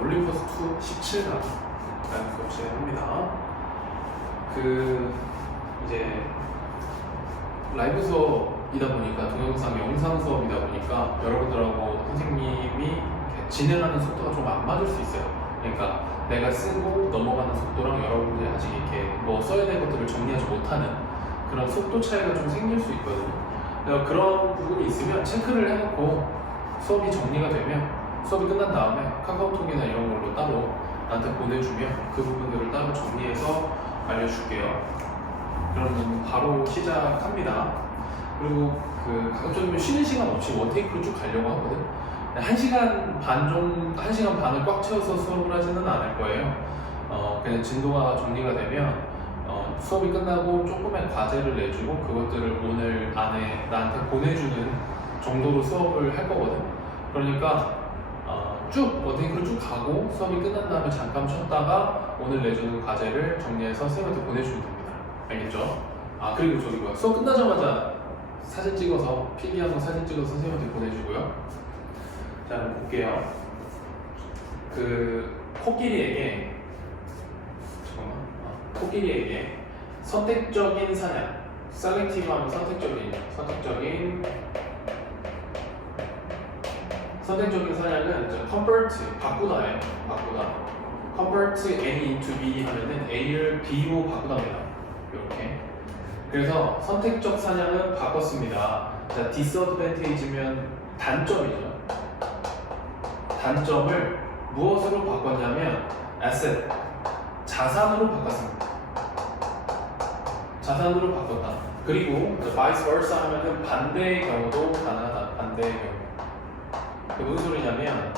올림퍼스 2 17라는 수업 진행합니다. 이제 라이브 수업이다 보니까 동영상 영상 수업이다 보니까 여러분들하고 선생님이 진행하는 속도가 좀 안 맞을 수 있어요. 그러니까 내가 쓰고 넘어가는 속도랑 여러분들이 아직 이렇게 뭐 써야 될 것들을 정리하지 못하는 그런 속도 차이가 좀 생길 수 있거든요. 그래서 그런 부분이 있으면 체크를 해놓고 수업이 정리가 되면 수업이 끝난 다음에 카카오톡이나 이런 걸로 따로 나한테 보내주면 그 부분들을 따로 정리해서 알려줄게요. 그러면 바로 시작합니다. 그리고 가급적이면 쉬는 시간 없이 원테이크로 쭉 가려고 하거든. 1시간 반을 꽉 채워서 수업을 하지는 않을 거예요. 그냥 진도가 정리가 되면 수업이 끝나고 조금의 과제를 내주고 그것들을 오늘 안에 나한테 보내주는 정도로 수업을 할 거거든. 그러니까 쭉 원테이크로 쭉 가고 수업이 끝난 다음에 잠깐 쉬었다가 오늘 내주는 과제를 정리해서 선생님한테 보내주면 됩니다. 알겠죠? 그리고 저기 수업 끝나자마자 사진 찍어서 필기한 사진 찍어서 선생님한테 보내주고요. 자, 한번 볼게요. 코끼리에게 선택적인 사냥, 셀렉티브 하면 선택적인 사냥은 convert, 바꾸다예요. convert A into B 하면은 A를 B로 바꾸답니다. 이렇게. 그래서 선택적 사냥은 바꿨습니다. 자, disadvantage면 단점이죠. 단점을 무엇으로 바꿨냐면 asset, 자산으로 바꿨습니다. 자산으로 바꿨다. 그리고 vice versa 하면은 반대의 경우도 가능하다. 반대의 경우. 무슨 소리냐면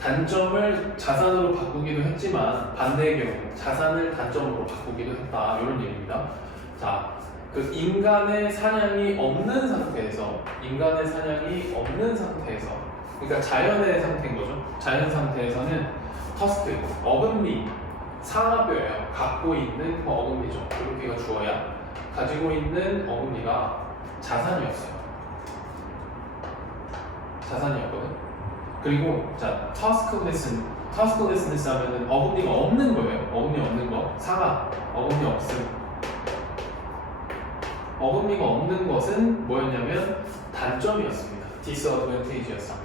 단점을 자산으로 바꾸기도 했지만 반대의 경우 자산을 단점으로 바꾸기도 했다. 이런 얘기입니다. 자, 인간의 사냥이 없는 상태에서 그러니까 자연의 상태인 거죠. 자연 상태에서는 터스크, 어금니, 상아뼈예요. 갖고 있는 어금니죠. 이렇게가 주어야 가지고 있는 어금니가 자산이었어요. 자산이었거든. 그리고 자, 터스크리스니스 하면은 어금니가 없는 거예요. 어금니 없는 거. 상아, 어금니 없음. 어금니가 없는 것은 뭐였냐면 단점이었습니다. disadvantage였습니다.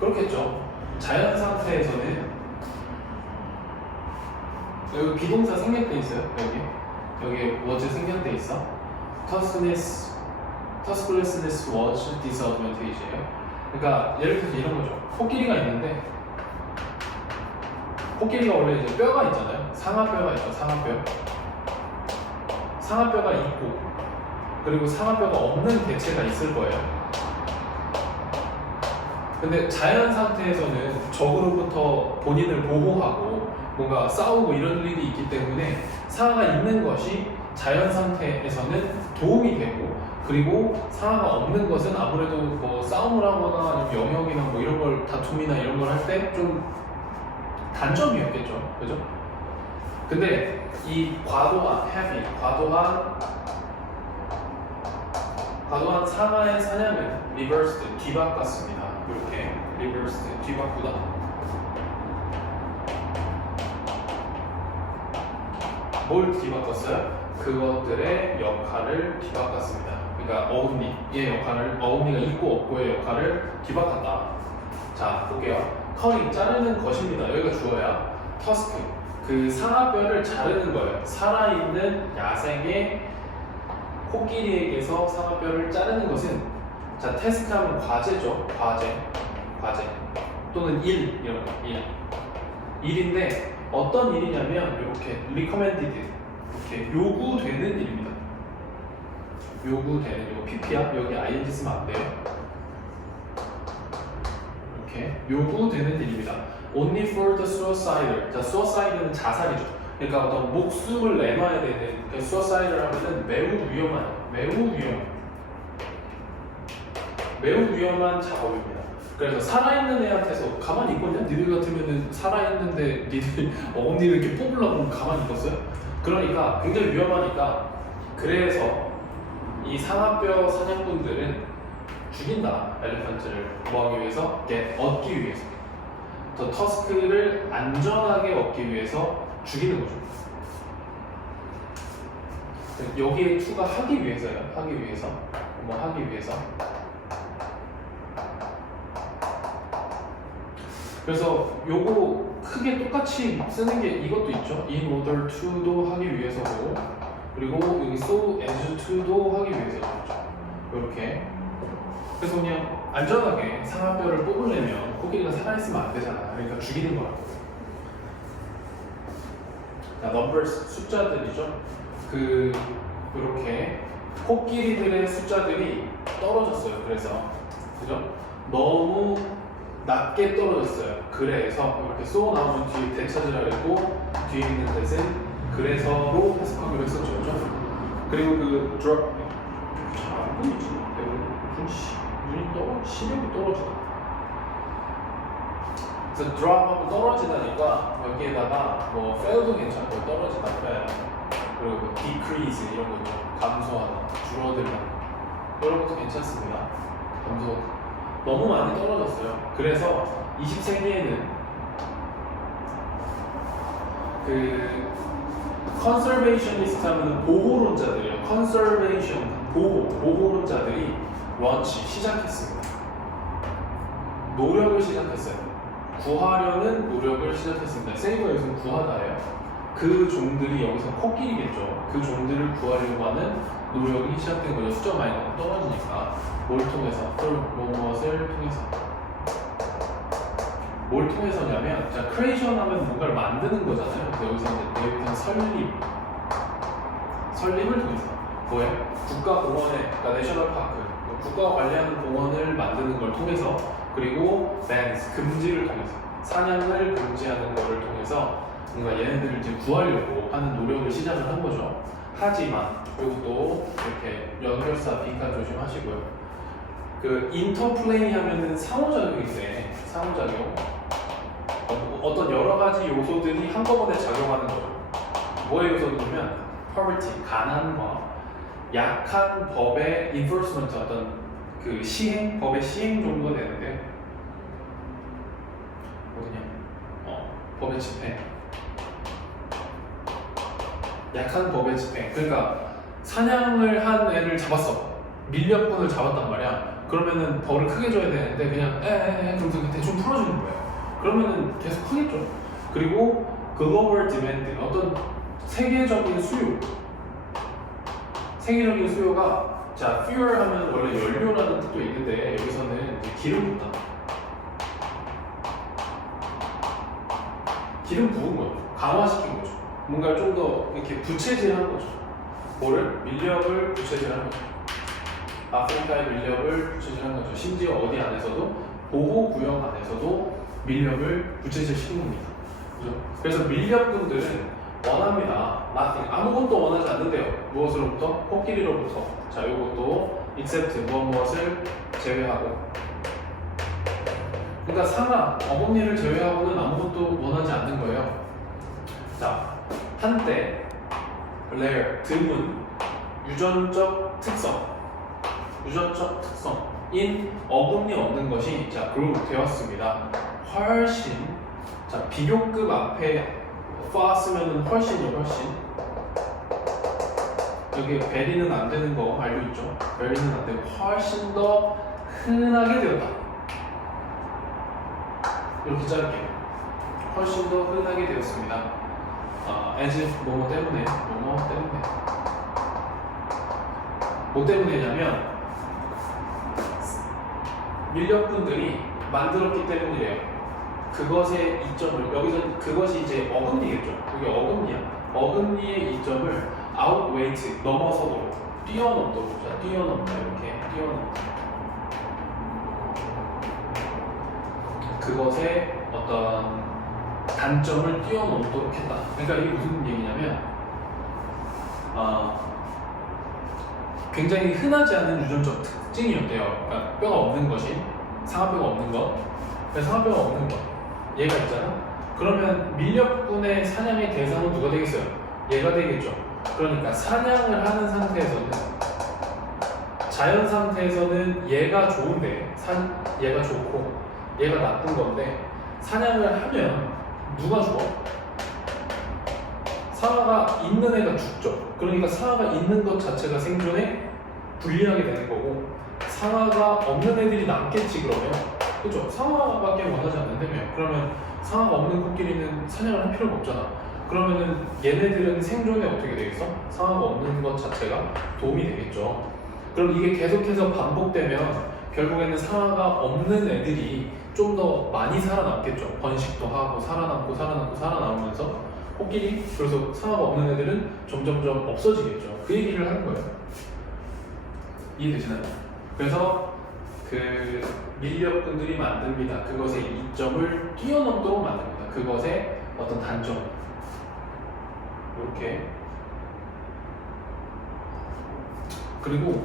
그렇겠죠. 자연 상태에서는 여기 비동사 생략돼 있어요. 여기 was 생략돼 있어. Tusklessness was disadvantage예요. 그러니까 예를 들어서 이런 거죠. 코끼리가 있는데 코끼리가 원래 이제 뼈가 있잖아요. 상아뼈가 있죠. 상아뼈가 있고 그리고 상아뼈가 없는 개체가 있을 거예요. 근데 자연 상태에서는 적으로부터 본인을 보호하고 뭔가 싸우고 이런 일이 있기 때문에 상아가 있는 것이 자연 상태에서는 도움이 되고 그리고 상아가 없는 것은 아무래도 뭐 싸움을 하거나 아니면 영역이나 뭐 이런 걸 다툼이나 이런 걸 할 때 좀 단점이었겠죠. 그죠? 근데 이 과도한 상아의 사냥은 reversed, 뒤바꿨습니다. 이렇게 reversed, 뒤바꾸다. 뭘 뒤바꿨어요? 그것들의 역할을 뒤바꿨습니다. 그러니까 어금니가 있고 없고의 역할을 뒤바꿨다. 자, 볼게요. 커링, 자르는 것입니다. 여기가 주어야. 터스크, 상아뼈를 자르는 거예요. 살아있는 야생의 코끼리에게서 상아뼈를 자르는 것은 자, 태스크하면 과제죠. 과제 또는 일, 이런 거. 일인데 어떤 일이냐면 이렇게 recommended, 이렇게 요구되는 일입니다. 요구되는, 이거 PP야? 여기 ing 쓰면 안 돼요. 이렇게 요구되는 일입니다. Only for the suicidal. 자, suicide는 자살이죠. 그러니까 어떤 목숨을 내놔야 되는, suicidal 하면은 매우 위험한 작업입니다. 그래서 살아있는 애한테서 가만히 있거든요. 니들 같으면은 살아있는데 니들 어금니를 이렇게 뽑으려고 가만히 있었어요. 그러니까 굉장히 위험하니까 그래서 이 상아뼈 사냥꾼들은 죽인다. 엘리펀트를 뭐하기 위해서? 얻기 위해서. 더 터스크를 안전하게 얻기 위해서 죽이는 거죠. 여기에 to가 하기 위해서예요. 하기 위해서. 뭐 하기 위해서. 그래서 요거 크게 똑같이 쓰는 게 이것도 있죠. in order to도 하기 위해서고, 그리고 여기 so as to도 하기 위해서죠. 이렇게. 그래서 그냥 안전하게 상하뼈를 뽑으려면 코끼리가 살아있으면 안 되잖아. 그러니까 죽이는 거라고. 자, numbers 숫자들이죠. 이렇게 코끼리들의 숫자들이 떨어졌어요. 그래서 그죠? 너무 낮게 떨어졌어요. 그래서 이렇게 쏘 나오면 뒤에 대차지라 했고 뒤에 있는 대신 그래서로 해석하기로 했었죠. 그죠? 그리고 그 drop 잘안 보이지? 눈이 시력이 떨어지다. 그래서 drop 하면 떨어지다니까 여기에다가 뭐 fail도 괜찮고 떨어지다 fail, 그리고 뭐 decrease 이런 거죠. 감소하다, 줄어들다 이런 것도 괜찮습니다. 감소. 너무 많이 떨어졌어요. 그래서 20세기에는 그 컨서베이셔니스트 하면 보호론자들이요. 컨서베이션 보호론자들이 런치 시작했습니다. 노력을 시작했어요. 구하려는 노력을 시작했습니다. 세이버 여기서 구하다예요. 그 종들이 여기서 코끼리겠죠. 그 종들을 구하려고 하는 노력이 시작된 거죠. 숫자가 많이 떨어지니까. 뭘 통해서? 무엇을 통해서? 뭘 통해서냐면, 자, 크리에이션 하면 뭔가를 만드는 거잖아요. 여기서 설립을 통해서. 뭐예요? 국가공원에, 그러니까 내셔널파크, 국가가 관리하는 공원을 만드는 걸 통해서, 그리고 bans, 금지를 통해서, 사냥을 금지하는 거를 통해서 뭔가 얘네들을 이제 구하려고 하는 노력을 시작을 한 거죠. 하지만 이것도 이렇게 연결사 빈칸 조심하시고요. 그 인터플레이 하면은 상호작용인데, 상호작용 어떤 여러 가지 요소들이 한꺼번에 작용하는 거죠. 뭐의 요소들이면 poverty, 가난과 약한 법의 enforcement, 어떤 그 시행, 법의 시행 정도가 되는데 어디냐? 법의 집행. 약한 법의 집행. 그러니까 사냥을 한 애를 잡았어. 밀렵꾼을 잡았단 말이야. 그러면은 벌을 크게 줘야 되는데 그냥 그러면서 대충 풀어주는 거예요. 그러면은 계속 크겠죠. 그리고 글로벌 디맨드, 어떤 세계적인 수요가, 자, fuel 하면 원래 연료라는 뜻도 있는데 여기서는 이제 기름 붓다. 기름 부은 거죠. 강화시킨 거죠. 뭔가를 좀 더 이렇게 부채질한 거죠. 뭐를? 밀렵을 부채질한 거죠. 아프리카의 밀렵을 부채질한 거죠. 심지어 어디 안에서도, 보호구역 안에서도 밀렵을 부채질시킨 겁니다. 그죠? 그래서 밀렵꾼들은 원합니다. nothing, 아무것도 원하지 않는데요. 무엇으로부터? 코끼리로부터. 자, 이것도 except 무엇을 제외하고. 그러니까 상하, 어금니를 제외하고는 아무것도 원하지 않는 거예요. 자, 한때 rare, 드문, 유전적 특성인 어금니 얻는 것이, 자, 그룹 되었습니다. 훨씬, 자, 비교급 앞에 far 쓰면은 훨씬이요, 훨씬. 여기 베리는 안 되는 거 알고 있죠? 베리는 안 되고 훨씬 더 흔하게 되었다. 이렇게 짧게 훨씬 더 흔하게 되었습니다. as if 뭐뭐 때문에. 뭐 때문이냐면 밀렵꾼들이 만들었기 때문이래요. 그것의 이점을, 여기서 그것이 이제 어금니겠죠. 여기 어금니야. 어금니의 이점을 outweigh, 넘어서도록, 뛰어넘도록. 자, 뛰어넘다, 이렇게 뛰어넘다. 그것의 어떤 단점을 뛰어넘도록 했다. 그러니까 이게 무슨 얘기냐면, 굉장히 흔하지 않은 유전적 특징이었대요. 그러니까 뼈가 없는 것이, 상하뼈가 없는 것. 그래서 상하뼈가 없는 것. 얘가 있잖아. 그러면 밀렵꾼의 사냥의 대상은 누가 되겠어요? 얘가 되겠죠. 그러니까 사냥을 하는 상태에서는, 자연 상태에서는 얘가 좋은데, 얘가 좋고 얘가 나쁜 건데, 사냥을 하면 누가 죽어? 상아가 있는 애가 죽죠. 그러니까 상아가 있는 것 자체가 생존에 불리하게 되는 거고, 상아가 없는 애들이 남겠지. 그러면 그렇죠. 상아밖에 원하지 않는다며. 그러면 상아가 없는 코끼리는 사냥을 할 필요가 없잖아. 그러면은 얘네들은 생존에 어떻게 되겠어? 상아가 없는 것 자체가 도움이 되겠죠. 그럼 이게 계속해서 반복되면 결국에는 상아가 없는 애들이 좀 더 많이 살아남겠죠. 번식도 하고 살아남고 살아남고 살아나오면서 코끼리, 그래서 상아가 없는 애들은 점점점 없어지겠죠. 그 얘기를 하는 거예요. 이해되시나요? 그래서 그 밀렵꾼들이 만듭니다. 그것의 이점을 뛰어넘도록 만듭니다. 그것의 어떤 단점. 이렇게. 그리고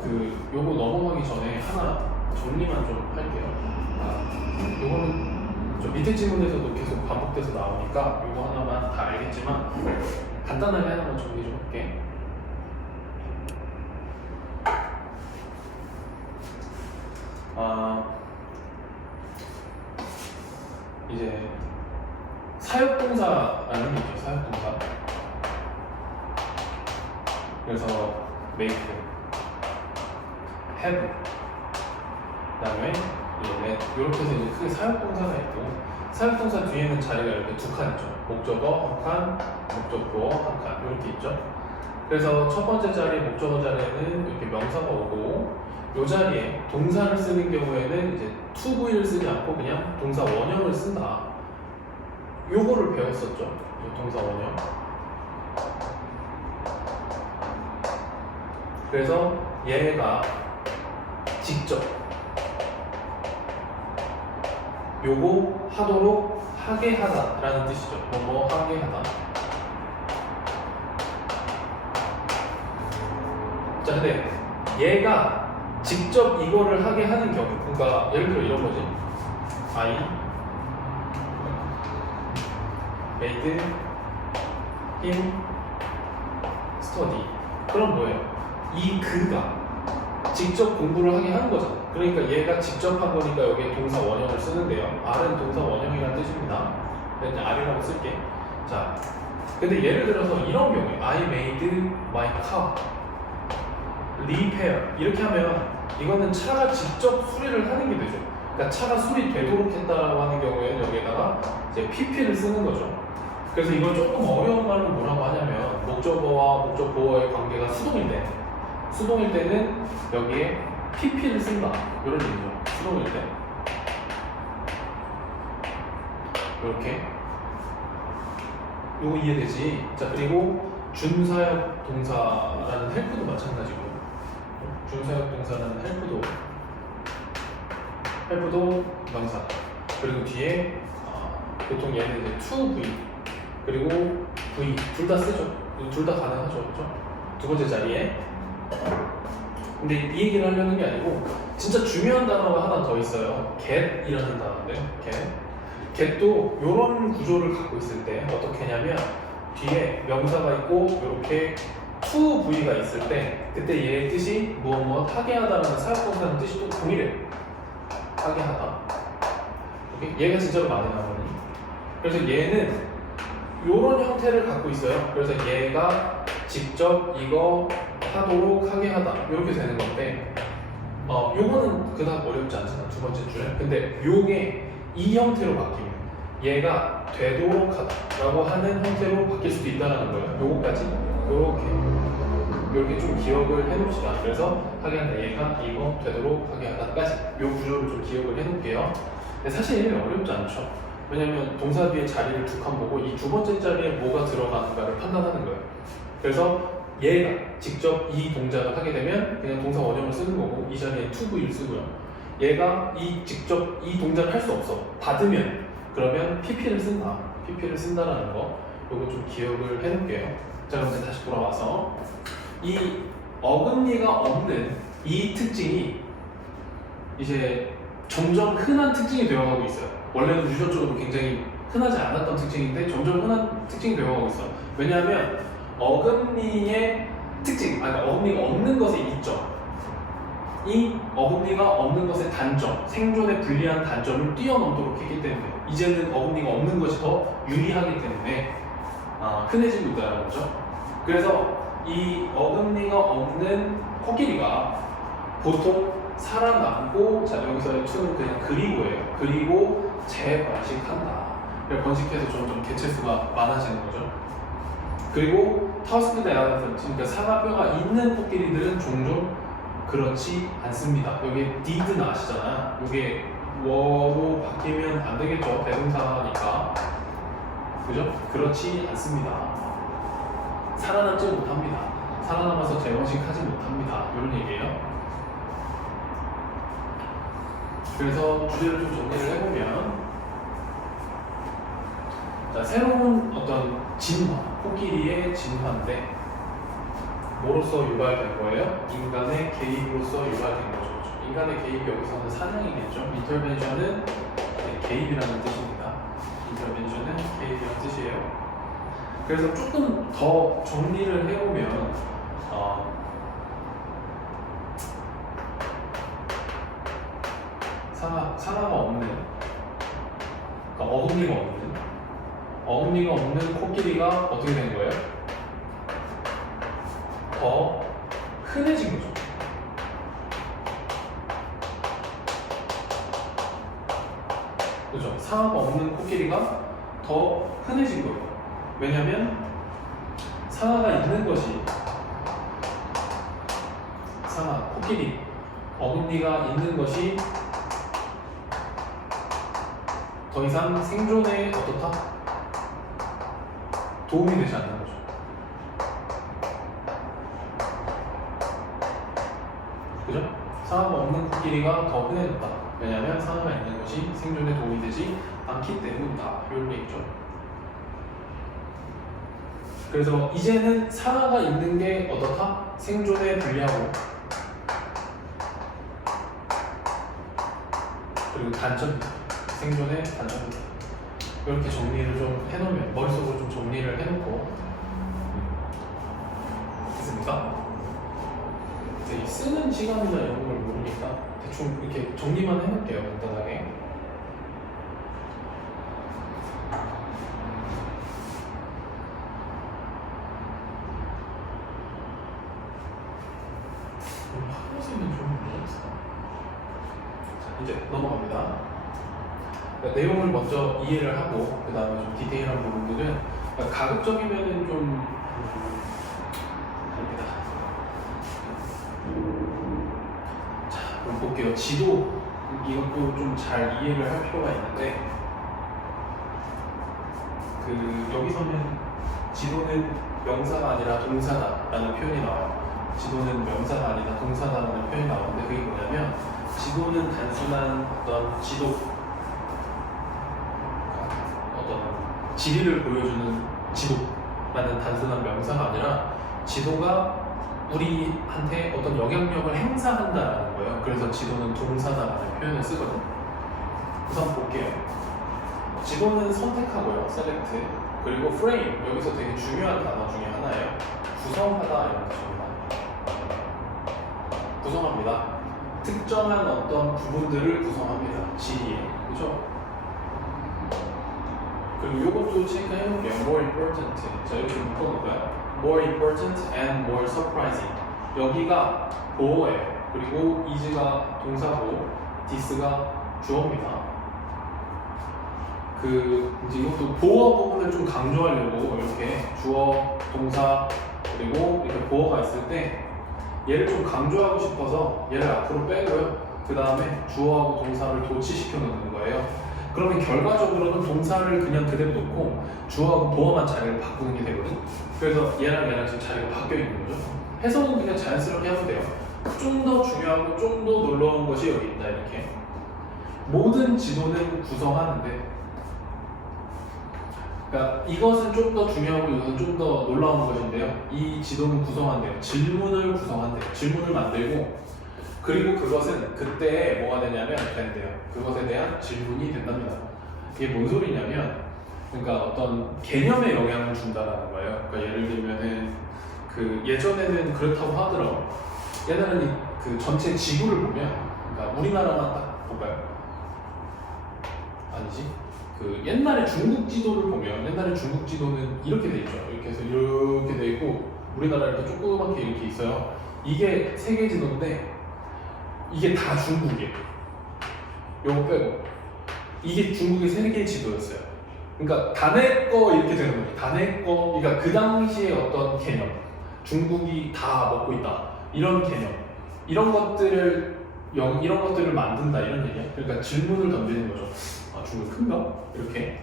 요거 넘어가기 전에 하나 정리만 좀 할게요. 요거는 저 밑에 질문에서도 계속 반복돼서 나오니까 요거 하나만 다 알겠지만 간단하게 하나만 정리 좀 할게. 이제 사역동사라는 게 있죠. 사역동사. 그래서 make, have, 그다음에 let, 이렇게 해서 이제 크게 사역동사가 있고, 사역동사 뒤에는 자리가 이렇게 두 칸 있죠. 목적어 한 칸, 목적보어 한 칸, 이렇게 있죠. 그래서 첫 번째 자리 목적어 자리에는 이렇게 명사가 오고, 이 자리에 동사를 쓰는 경우에는 이제 to be를 쓰지 않고 그냥 동사 원형을 쓴다. 요거를 배웠었죠. 동사 원형. 그래서 얘가 직접 요거 하도록 하게 하다 라는 뜻이죠. 뭐뭐 하게 하다. 자, 근데 얘가 직접 이거를 하게 하는 경우, 그러니까 예를 들어 이런 거지. I made him study. 그럼 뭐예요? 이 그가 직접 공부를 하게 하는 거잖아. 그러니까 얘가 직접 한 거니까 여기에 동사 원형을 쓰는데요. R은 동사 원형이라는 뜻입니다. 그냥 R이라고 쓸게. 자, 근데 예를 들어서 이런 경우에 I made my car repair 이렇게 하면 이거는 차가 직접 수리를 하는 게 되죠. 그러니까 차가 수리되도록 했다라고 하는 경우에는 여기에다가 이제 PP를 쓰는 거죠. 그래서 이걸 조금 어려운 말로 뭐라고 하냐면 목적어와 목적보어의 관계가 수동일 때는 여기에 PP를 쓴다. 이런 얘기죠. 수동일 때. 이렇게. 요거 이해되지? 자, 그리고 준사역 동사라는 헬프도 마찬가지고, 준사역 동사라는 헬프도 명사. 그리고 뒤에 보통 얘는 이제 to be 그리고 v 둘 다 쓰죠. 둘 다 가능하죠, 그렇죠? 두 번째 자리에. 근데 이 얘기를 하려는 게 아니고 진짜 중요한 단어가 하나 더 있어요. get이라는 단어인데, get도 이런 구조를 갖고 있을 때 어떻게 하냐면 뒤에 명사가 있고 이렇게 to v가 있을 때 그때 얘의 뜻이 무엇 하게 하다라는 사역동사는 뜻이 또 동일해. 하게 하다. 오케이? 얘가 진짜로 많이 나오거든요. 그래서 얘는 이런 형태를 갖고 있어요. 그래서 얘가 직접 이거 하도록 하게 하다 이렇게 되는 건데, 요거는 그다음 어렵지 않잖아, 두 번째 줄에. 근데 요게 이 형태로 바뀌면 얘가 되도록 하다라고 하는 형태로 바뀔 수도 있다는 거예요. 요거까지 이렇게 좀 기억을 해놓읍시다. 그래서 하게 한다, 얘가 이거 되도록 하게 하다까지 요 구조를 좀 기억을 해놓을게요. 근데 사실 어렵지 않죠. 왜냐면 동사 뒤에 자리를 두 칸 보고 이 두 번째 자리에 뭐가 들어가는가를 판단하는 거예요. 그래서 얘가 직접 이 동작을 하게 되면 그냥 동사 원형을 쓰는 거고 이 자리에 to be를 쓰고요. 얘가 직접 이 동작을 할 수 없어. 받으면 그러면 PP를 쓴다라는 거, 요거 좀 기억을 해놓을게요. 자, 그럼 이제 다시 돌아와서 이 어금니가 없는 이 특징이 이제 점점 흔한 특징이 되어가고 있어요. 원래는 유전적으로 굉장히 흔하지 않았던 특징인데 점점 흔한 특징이 되어가고 있어. 왜냐하면 어금니의 특징, 어금니가 없는 것의 이점, 이 어금니가 없는 것의 단점, 생존에 불리한 단점을 뛰어넘도록 했기 때문에 이제는 어금니가 없는 것이 더 유리하기 때문에 흔해지고 있다는 거죠. 그래서 이 어금니가 없는 코끼리가 보통 살아남고, 자 여기서의 투는 그냥 그리고예요. 그리고 재번식한다. 번식해서 점점 개체수가 많아지는 거죠. 그리고 타우스크드 에라던트, 그러니까 사과뼈가 있는 코끼리들은 종종 그렇지 않습니다. 여기 did는 아시잖아요. 이게 워로 바뀌면 안 되겠죠. 대동사니까. 그죠? 그렇지 않습니다. 살아남지 못합니다. 살아남아서 재번식하지 못합니다. 이런 얘기예요. 그래서 주제를 좀 정리를 해보면, 자, 새로운 어떤 진화, 코끼리의 진화인데 뭐로서 유발된 거예요? 인간의 개입으로서 유발된 거죠. 인간의 개입이 여기서는 사냥이겠죠. 인터벤션은 개입이라는 뜻입니다. 인터벤션은 개입이라는 뜻이에요. 그래서 조금 더 정리를 해보면 상아가 없는, 그러니까 어금니가 없는 코끼리가 어떻게 된 거예요? 더 흔해진 거죠. 그죠? 상아가 없는 코끼리가 더 흔해진 거예요. 왜냐면 상아가 있는 것이, 코끼리, 어금니가 있는 것이 더 이상 생존에 어떻다? 도움이 되지 않는 거죠. 그죠? 상아가 없는 코끼리가 더 흔해졌다. 왜냐하면 상아가 있는 것이 생존에 도움이 되지 않기 때문이다. 이런 얘기죠. 그래서 이제는 상아가 있는 게 어떻다? 생존에 불리하고, 그리고 단점이다. 생존의 단점이다. 이렇게 정리를 좀 해놓으면, 머릿속으로 좀 정리를 해놓고, 됐습니까? 이제 쓰는 시간이나 이런 걸 모르니까 대충 이렇게 정리만 해놓을게요. 간단하게. 하루세는 좀 모르겠어. 자, 이제 넘어갑니다. 그러니까 내용을 먼저 이해를 하고 그 다음에 좀 디테일한 부분들은, 그러니까 가급적이면은 좀 됩니다. 자, 그럼 볼게요. 지도, 이것도 좀 잘 이해를 할 필요가 있는데, 여기서는 지도는 명사가 아니라 동사다라는 표현이 나와요. 지도는 명사가 아니라 동사다라는 표현이 나오는데, 그게 뭐냐면 지도는 단순한 어떤 지리를 보여주는 지도라는 단순한 명사가 아니라 지도가 우리한테 어떤 영향력을 행사한다라는 거예요. 그래서 지도는 동사다라는 표현을 쓰거든요. 우선 볼게요. 지도는 선택하고요, select. 그리고 frame, 여기서 되게 중요한 단어 중에 하나예요. 구성하다 이런 뜻입니다. 구성합니다. 특정한 어떤 부분들을 구성합니다. 지리에, 그렇죠? 그리고 이것도 체크해놓을게요. more important. 자, 여기 좀 묶어놓을까요? more important and more surprising. 여기가 보어예요. 그리고 is가 동사고 this가 주어입니다. 이제 이것도 보어 부분을 좀 강조하려고 이렇게 주어, 동사, 그리고 이렇게 보어가 있을 때 얘를 좀 강조하고 싶어서 얘를 앞으로 빼고요. 그 다음에 주어하고 동사를 도치시켜 놓는 거예요. 그러면 결과적으로는 동사를 그냥 그대로 놓고 주어하고 보어만 자리를 바꾸는 게 되거든. 그래서 얘랑 지금 자리가 바뀌어 있는 거죠. 해석은 그냥 자연스럽게 하면 돼요. 좀 더 중요하고 좀 더 놀라운 것이 여기 있다. 이렇게 모든 지도는 구성하는데, 그러니까 이것은 좀 더 중요하고 이것은 좀 더 놀라운 것인데요. 이 지도는 구성한대요. 질문을 구성한대요. 질문을 만들고, 그리고 그것은 그때 뭐가 되냐면 된대요. 그것에 대한 질문이 된답니다. 이게 뭔 소리냐면, 그러니까 어떤 개념에 영향을 준다라는 거예요. 그러니까 예를 들면은 예전에는 그렇다고 하더라고. 옛날에는 그 전체 지구를 보면, 그러니까 우리나라만 딱 볼까요? 아니지. 그 옛날에 중국 지도를 보면, 옛날에 중국 지도는 이렇게 돼 있죠. 이렇게 해서 이렇게 돼 있고, 우리나라 이렇게 조그맣게 이렇게 있어요. 이게 세계 지도인데 이게 다 중국이에요. 요거 빼고 이게 중국의 세계 지도였어요. 그러니까 다 내 거 이렇게 되는 거예요. 다 내 거. 그러니까 그 당시에 어떤 개념, 중국이 다 먹고 있다 이런 개념, 이런 것들을 만든다 이런 얘기야. 그러니까 질문을 던지는 거죠. 아, 중국 큰가? 이렇게.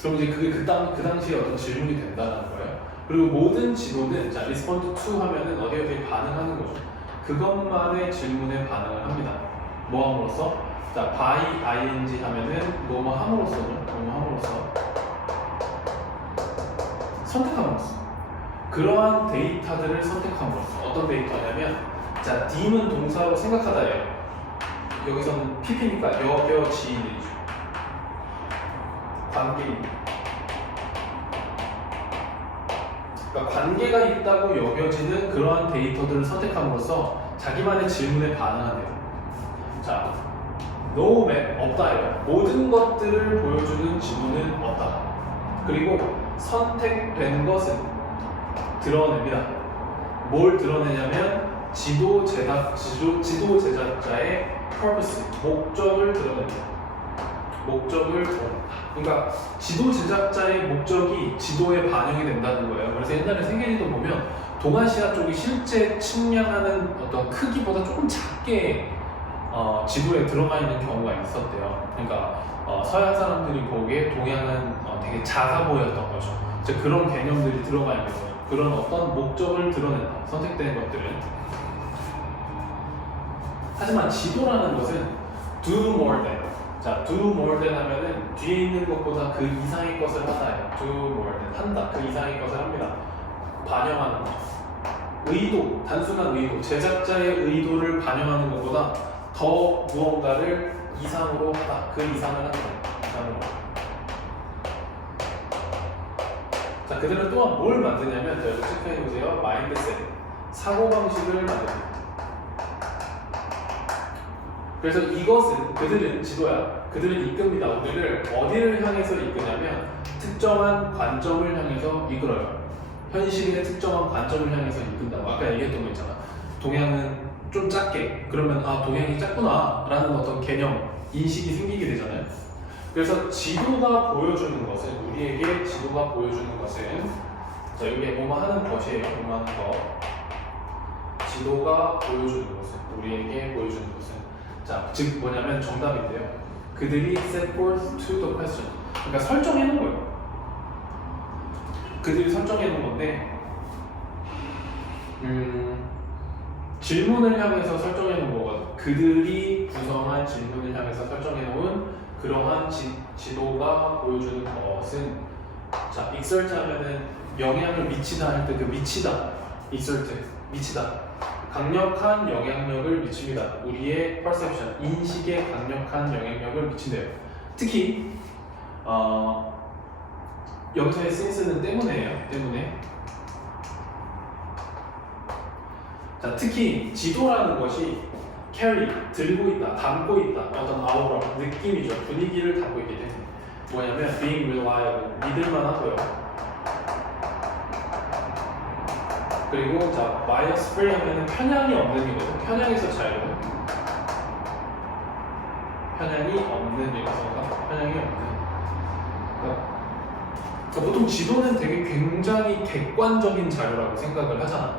그럼 이제 그게 그 당시에 어떤 질문이 된다는 거예요. 그리고 모든 지도는 자 respond to 하면은 어디에 반응하는 거죠. 그것만의 질문에 반응을 합니다. 뭐 함으로써? 자 by ing 하면은 뭐뭐 함으로써죠. 뭐뭐 함으로써 선택함으로써. 그러한 데이터들을 선택함으로써. 어떤 데이터냐면 자 D는 동사로 생각하다예요. 여기서는 PP니까 여겨지인이죠. 관계인. 그러니까 관계가 있다고 여겨지는 그러한 데이터들을 선택함으로써 자기만의 질문에 반응한대요. 자, no map 없다예요. 모든 것들을 보여주는 지도는 없다. 그리고 선택된 것은 드러냅니다. 뭘 드러내냐면 지도 제작자의 purpose, 목적을 드러냅니다. 목적을 드러낸다. 그러니까 지도 제작자의 목적이 지도에 반영이 된다는 거예요. 그래서 옛날에 세계지도 보면 동아시아 쪽이 실제 측량하는 어떤 크기보다 조금 작게 지도에 들어가 있는 경우가 있었대요. 그러니까 서양 사람들이 보기에 동양은 되게 작아 보였던 거죠. 즉 그런 개념들이 들어가 있는 거예요. 그런 어떤 목적을 드러낸다. 선택된 것들은. 하지만 지도라는 것은 do more than. 자, do more than 하면은 뒤에 있는 것보다 그 이상의 것을 하다예요. do more than. 한다. 그 이상의 것을 합니다. 반영하는 것. 의도, 단순한 의도, 제작자의 의도를 반영하는 것보다 더 무언가를 이상으로 하다. 그 이상을 하는 거예요. 이상으로. 자, 그들은 또한 뭘 만드냐면, 자, 여기 체크해보세요. 마인드셋. 사고방식을 만듭니다. 그래서 이것은 그들은 지도야. 그들은 이끕니다. 우리를 어디를 향해서 이끄냐면 특정한 관점을 향해서 이끌어요. 현실의 특정한 관점을 향해서 이끈다고. 아까 얘기했던 거 있잖아. 동양은 좀 작게. 그러면 아 동양이 작구나 라는 어떤 개념, 인식이 생기게 되잖아요. 그래서 지도가 보여주는 것은 우리에게 지도가 보여주는 것은 자 이게 뭐뭐 하는 것이에요. 뭐뭐 하는 것. 지도가 보여주는 것은 우리에게 보여주는 것은 자, 즉 뭐냐면 정답인데요. 그들이 set forth to the question. 그러니까 설정해 놓은 거예요. 그들이 설정해 놓은 건데 질문을 향해서 설정해 놓은 거거든. 그들이 구성한 질문을 향해서 설정해 놓은 그러한 지도가 보여주는 것은 자, exert 하면은 영향을 미치다 할 때 그 미치다. exert, 미치다. 강력한 영향력을 미칩니다. 우리의 perception, 인식에 강력한 영향력을 미친대요. 특히 여기서의 since는 때문에예요. 때문에. 자, 특히 지도라는 것이 carry, 들고 있다, 담고 있다, 어떤 아우라, 느낌이죠. 분위기를 담고 있기 때문에 뭐냐면 being reliable, 믿을만하고요. 그리고 자, bias free 하면은 편향이 없는 이거죠. 편향에서 자유. 편향이 없는 이거죠. 편향이 없는. 그러니까 보통 지도는 되게 굉장히 객관적인 자료라고 생각을 하잖아.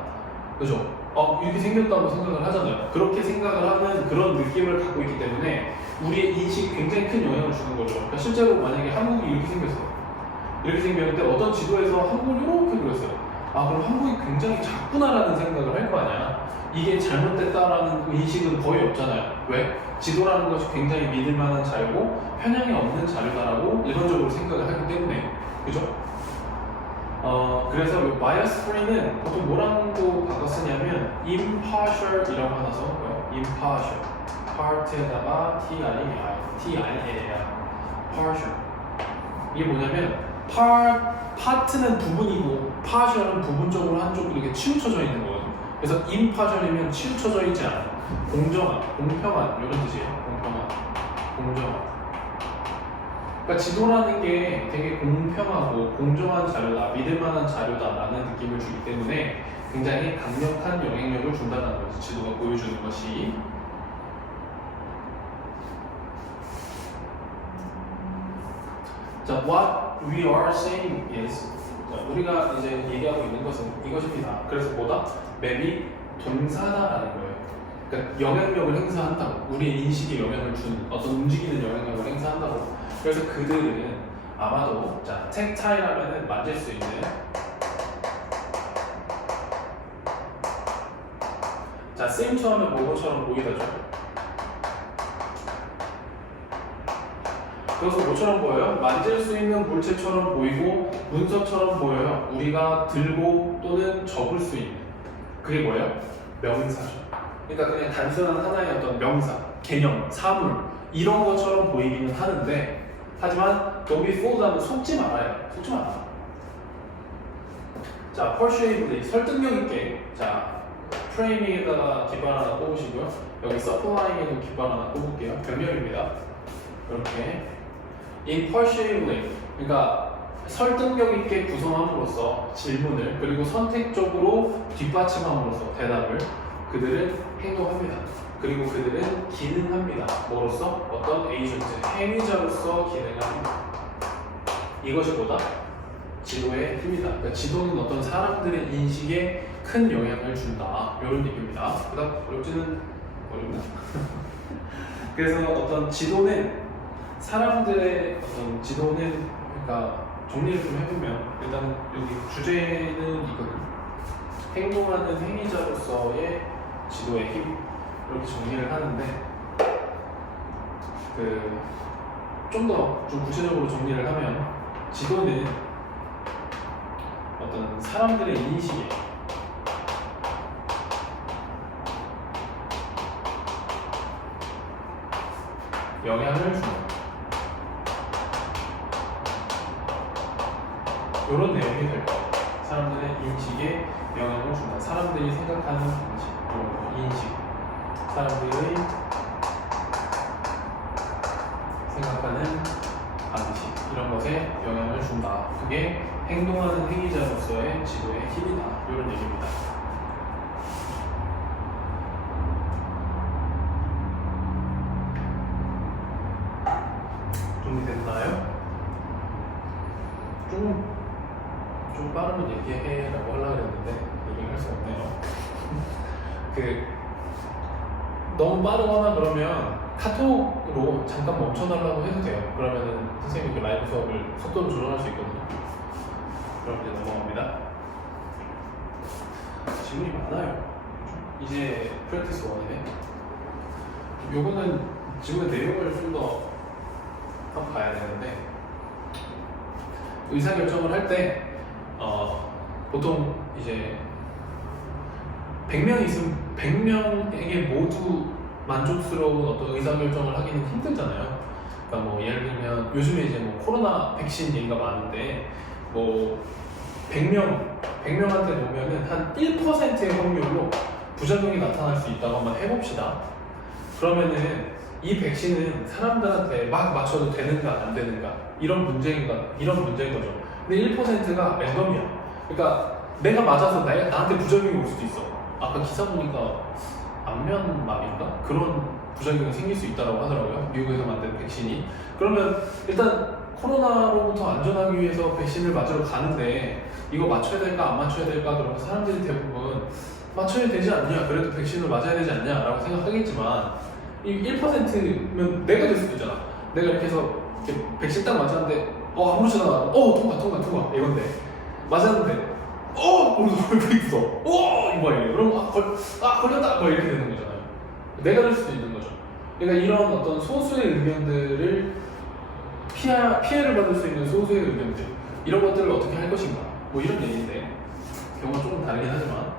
그죠? 이렇게 생겼다고 생각을 하잖아요. 그렇게 생각을 하는 그런 느낌을 갖고 있기 때문에 우리의 인식이 굉장히 큰 영향을 주는 거죠. 그러니까 실제로 만약에 한국이 이렇게 생겼어요. 이렇게 생겼는데 어떤 지도에서 한국을 이렇게 그렸어요. 아 그럼 한국이 굉장히 작구나라는 생각을 할 거 아니야. 이게 잘못됐다라는 인식은 거의 없잖아요. 왜? 지도라는 것이 굉장히 믿을 만한 자료고 편향이 없는 자료다라고 일반적으로 생각을 하기 때문에. 그죠? 그래서 이 bias free는 보통 뭐라고 바꿔 쓰냐면 impartial이라고 하나 써놓고요. impartial. part에다가 t-i-a-l. partial. 이게 뭐냐면 part는 부분이고 partial은 부분적으로 한쪽으로 이렇게 치우쳐져 있는 거거든요. 그래서 impartial이면 치우쳐져 있지 않아요. 공정한, 공평한 이런 뜻이에요. 공평한, 공정한. 그러니까 지도라는 게 되게 공평하고 공정한 자료다, 믿을 만한 자료다라는 느낌을 주기 때문에 굉장히 강력한 영향력을 준다는 거죠. 지도가 보여주는 것이. 자, what we are saying is, 자, 우리가 이제 얘기하고 있는 것은 이것입니다. 그래서 뭐다? 맵이 동사다라는 거예요. 그러니까 영향력을 행사한다고, 우리의 인식에 영향을 준 어떤 움직이는 영향력을 행사한다고. 그래서 그들은 아마도 자, tactile하면은 만질 수 있는, 자, seem to 하면 뭐처럼 보이다죠. 그래서 뭐처럼 보여요? 만질 수 있는 물체처럼 보이고 문서처럼 보여요. 우리가 들고 또는 적을 수 있는. 그게 뭐예요? 명사죠. 그러니까 그냥 단순한 하나의 어떤 명사, 개념, 사물 이런 것처럼 보이기는 하는데, 하지만 don't be fooled 하면 속지 말아요. 속지 마라. 자, persuadely 설득력 있게. 자, 프레이밍에다가 깃발 하나 꼽으시고요. 여기 supplying에도 깃발 하나 꼽을게요. 변명입니다. 이렇게 impartially, 그러니까 설득력 있게 구성함으로써 질문을, 그리고 선택적으로 뒷받침함으로써 대답을 그들은 행동합니다. 그리고 그들은 기능합니다. 뭐로써? 어떤 에이전트, 행위자로서 기능합니다. 이것이 뭐다? 지도의 힘이다. 그러니까 지도는 어떤 사람들의 인식에 큰 영향을 준다. 이런 얘기입니다. 그다음 어렵지는 어렵나? 그래서 어떤 지도는 사람들의 어떤 지도는, 그러니까 정리를 좀 해보면 일단 여기 주제는 이거든. 행동하는 행위자로서의 지도의 힘, 이렇게 정리를 하는데, 좀 더 좀 구체적으로 정리를 하면 지도는 어떤 사람들의 인식에 영향을 준다. 이런 내용이 될 거예요. 사람들의 인식에 영향을 준다. 사람들이 생각하는 방식, 이런 거, 인식. 사람들의 생각하는 방식, 이런 것에 영향을 준다. 그게 행동하는 행위자로서의 지도의 힘이다. 이런 얘기입니다. 정리됐나요? 좀 빠르면 얘기해라고 하려고 했는데 얘기를 할 수 없네요. 너무 빠르거나 그러면 카톡으로 잠깐 멈춰달라고 해도 돼요. 그러면은 선생님이 라이브 수업을 속도를 조절할 수 있거든요. 그럼 이제 넘어갑니다. 질문이 많아요. 이제 프랙티스 1이네. 요거는 질문 내용을 좀 더 한번 봐야 되는데, 의사결정을 할 때 보통 이제 100명이 있으면 100명에게 모두 만족스러운 어떤 의사결정을 하기는 힘들잖아요. 그러니까 뭐 예를 들면 요즘에 이제 뭐 코로나 백신 얘기가 많은데, 뭐 100명한테 놓으면은 한 1%의 확률로 부작용이 나타날 수 있다고 한번 해봅시다. 그러면은 이 백신은 사람들한테 막 맞춰도 되는가 안 되는가, 이런 문제인 거죠. 근데 1%가 랜덤이야. 그러니까 내가 맞아서 나한테 부작용이 올 수도 있어. 아까 기사 보니까 안면마비인가? 그런 부작용이 생길 수 있다고 하더라고요. 미국에서 만든 백신이. 그러면 일단 코로나로부터 안전하기 위해서 백신을 맞으러 가는데 이거 맞춰야 될까 안 맞춰야 될까, 그러면 사람들이 대부분 맞춰야 되지 않냐, 그래도 백신을 맞아야 되지 않냐 라고 생각하겠지만, 이 1%면 내가 될 수도 있잖아. 내가 이렇게 해서 이렇게 백신 딱 맞았는데 아무렇지도 않아. 통과 이건데 맞았는데 얼굴이 부서. 이거 이래. 그럼 걸렸다. 뭐 이렇게 되는 거잖아요. 내가 될 수도 있는 거죠. 그러니까 이런 어떤 소수의 의견들을 피해를 받을 수 있는 소수의 의견들, 이런 것들을 어떻게 할 것인가, 뭐 이런 얘기인데 경우가 조금 다르긴 하지만,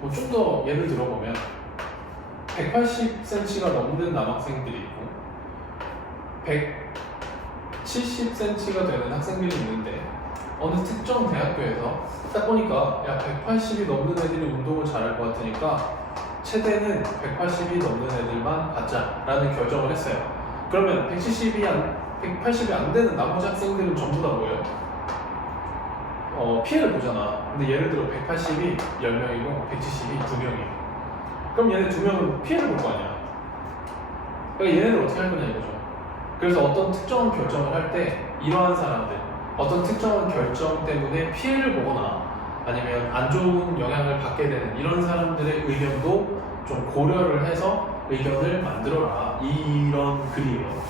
뭐 좀 더 예를 들어보면 180cm가 넘는 남학생들이 있고 170cm가 되는 학생들이 있는데 어느 특정 대학교에서 딱 보니까 야 180이 넘는 애들이 운동을 잘할 것 같으니까 최대는 180이 넘는 애들만 받자라는 결정을 했어요. 그러면 180이 안 되는 나머지 학생들은 전부 다 뭐예요? 피해를 보잖아. 근데 예를 들어 180이 10명이고 170이 2명이에요. 그럼 얘네 2명은 피해를 볼 거 아니야. 그러니까 얘네들 어떻게 할 거냐 이거죠. 그래서 어떤 특정한 결정을 할 때 이러한 사람들, 어떤 특정한 결정 때문에 피해를 보거나 아니면 안 좋은 영향을 받게 되는 이런 사람들의 의견도 좀 고려를 해서 의견을 만들어라. 이런 글이에요.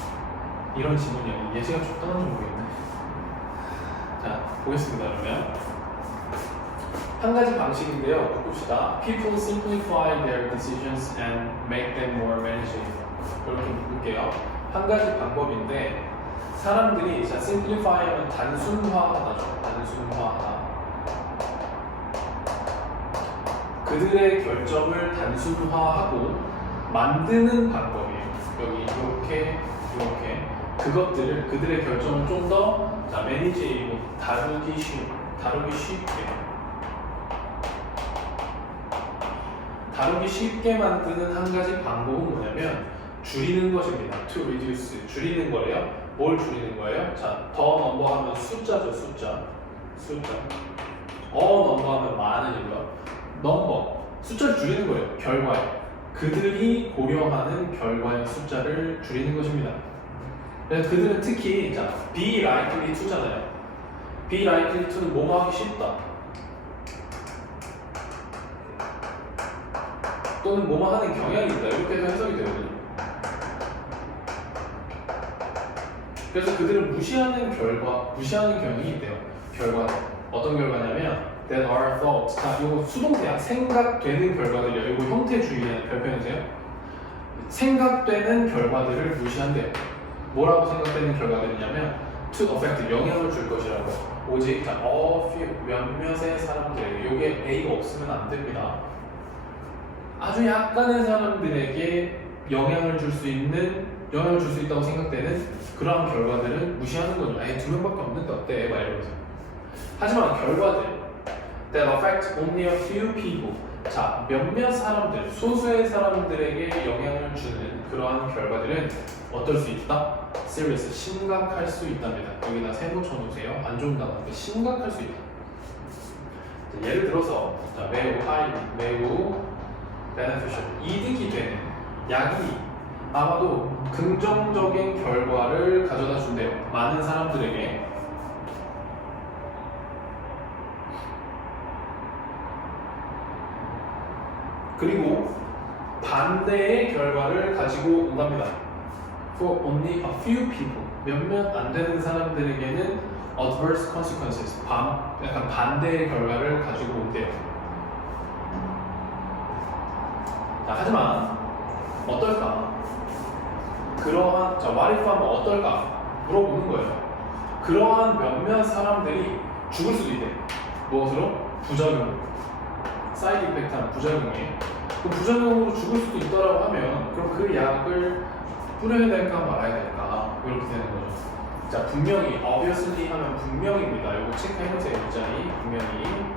이런 질문이에요. 예시가 적당한지 모르겠네. 자, 보겠습니다. 그러면 한 가지 방식인데요. 봅시다. People simplify their decisions and make them more manageable. 이렇게 묶을게요. 한 가지 방법인데 사람들이 자, simplify는 단순화하다죠. 단순화하다. 그들의 결정을 단순화하고 만드는 방법이에요. 여기 이렇게 그것들을 그들의 결정을 좀 더 매니지이고 다루기 쉽게 만드는 한 가지 방법은 뭐냐면 줄이는 것입니다. To reduce 줄이는 거래요. 뭘 줄이는 거예요? 자, 더 넘버하면 숫자죠. 숫자. 넘버하면 많은이고요. 넘버 숫자를 줄이는 거예요. 결과에 그들이 고려하는 결과의 숫자를 줄이는 것입니다. 그래서 그들은 특히 자, be likely to잖아요. be likely to는 뭐뭐 하기 쉽다 또는 뭐뭐 하는 경향이 있다 이렇게 해서 해석이 되거든요. 그래서 그들은 무시하는 경향이 있대요. 결과 어떤 결과냐면 that are thought. 자, 이거 수동태야. 생각되는 결과들이요. 이거 형태주의라는 별표현이세요. 생각되는 결과들을 무시한대요. 뭐라고 생각되는 결과들이냐면 to affect 영향을 줄 것이라고. 오직 자, few 몇몇의 사람들에게 이게 A가 없으면 안 됩니다. 아주 약간의 사람들에게 영향을 줄 수 있다고 생각되는 그러한 결과들은 무시하는 거죠. 에이, 2명밖에 없는데 어때? 막 이러면서. 하지만 결과들 that affect only a few people. 자, 몇몇 사람들, 소수의 사람들에게 영향을 주는 그러한 결과들은 어떨 수 있다? serious, 심각할 수 있답니다. 여기다 세모 쳐놓으세요. 안 좋은 단어인데 심각할 수 있다. 자, 예를 들어서 자, 매우 beneficial, 이득이 되는 약이 아마도 긍정적인 결과를 가져다 준대요. 많은 사람들에게. 그리고 반대의 결과를 가지고 온답니다. For only a few people, 몇몇 안 되는 사람들에게는 adverse consequences, 약간 반대의 결과를 가지고 온대요. 자, 하지만 어떨까? 그러한 what if 하면 어떨까? 물어보는 거예요. 그러한 몇몇 사람들이 죽을 수도 있대. 무엇으로? 부작용. 사이드 이펙트한 부작용이에요. 그 부작용으로 죽을 수도 있다라고 하면 그럼 그 약을 뿌려야 될까 말아야 될까 이렇게 되는 거죠. 자, 분명히 obviously 하면 분명입니다. 이거 체크해보세요. 일자리 분명히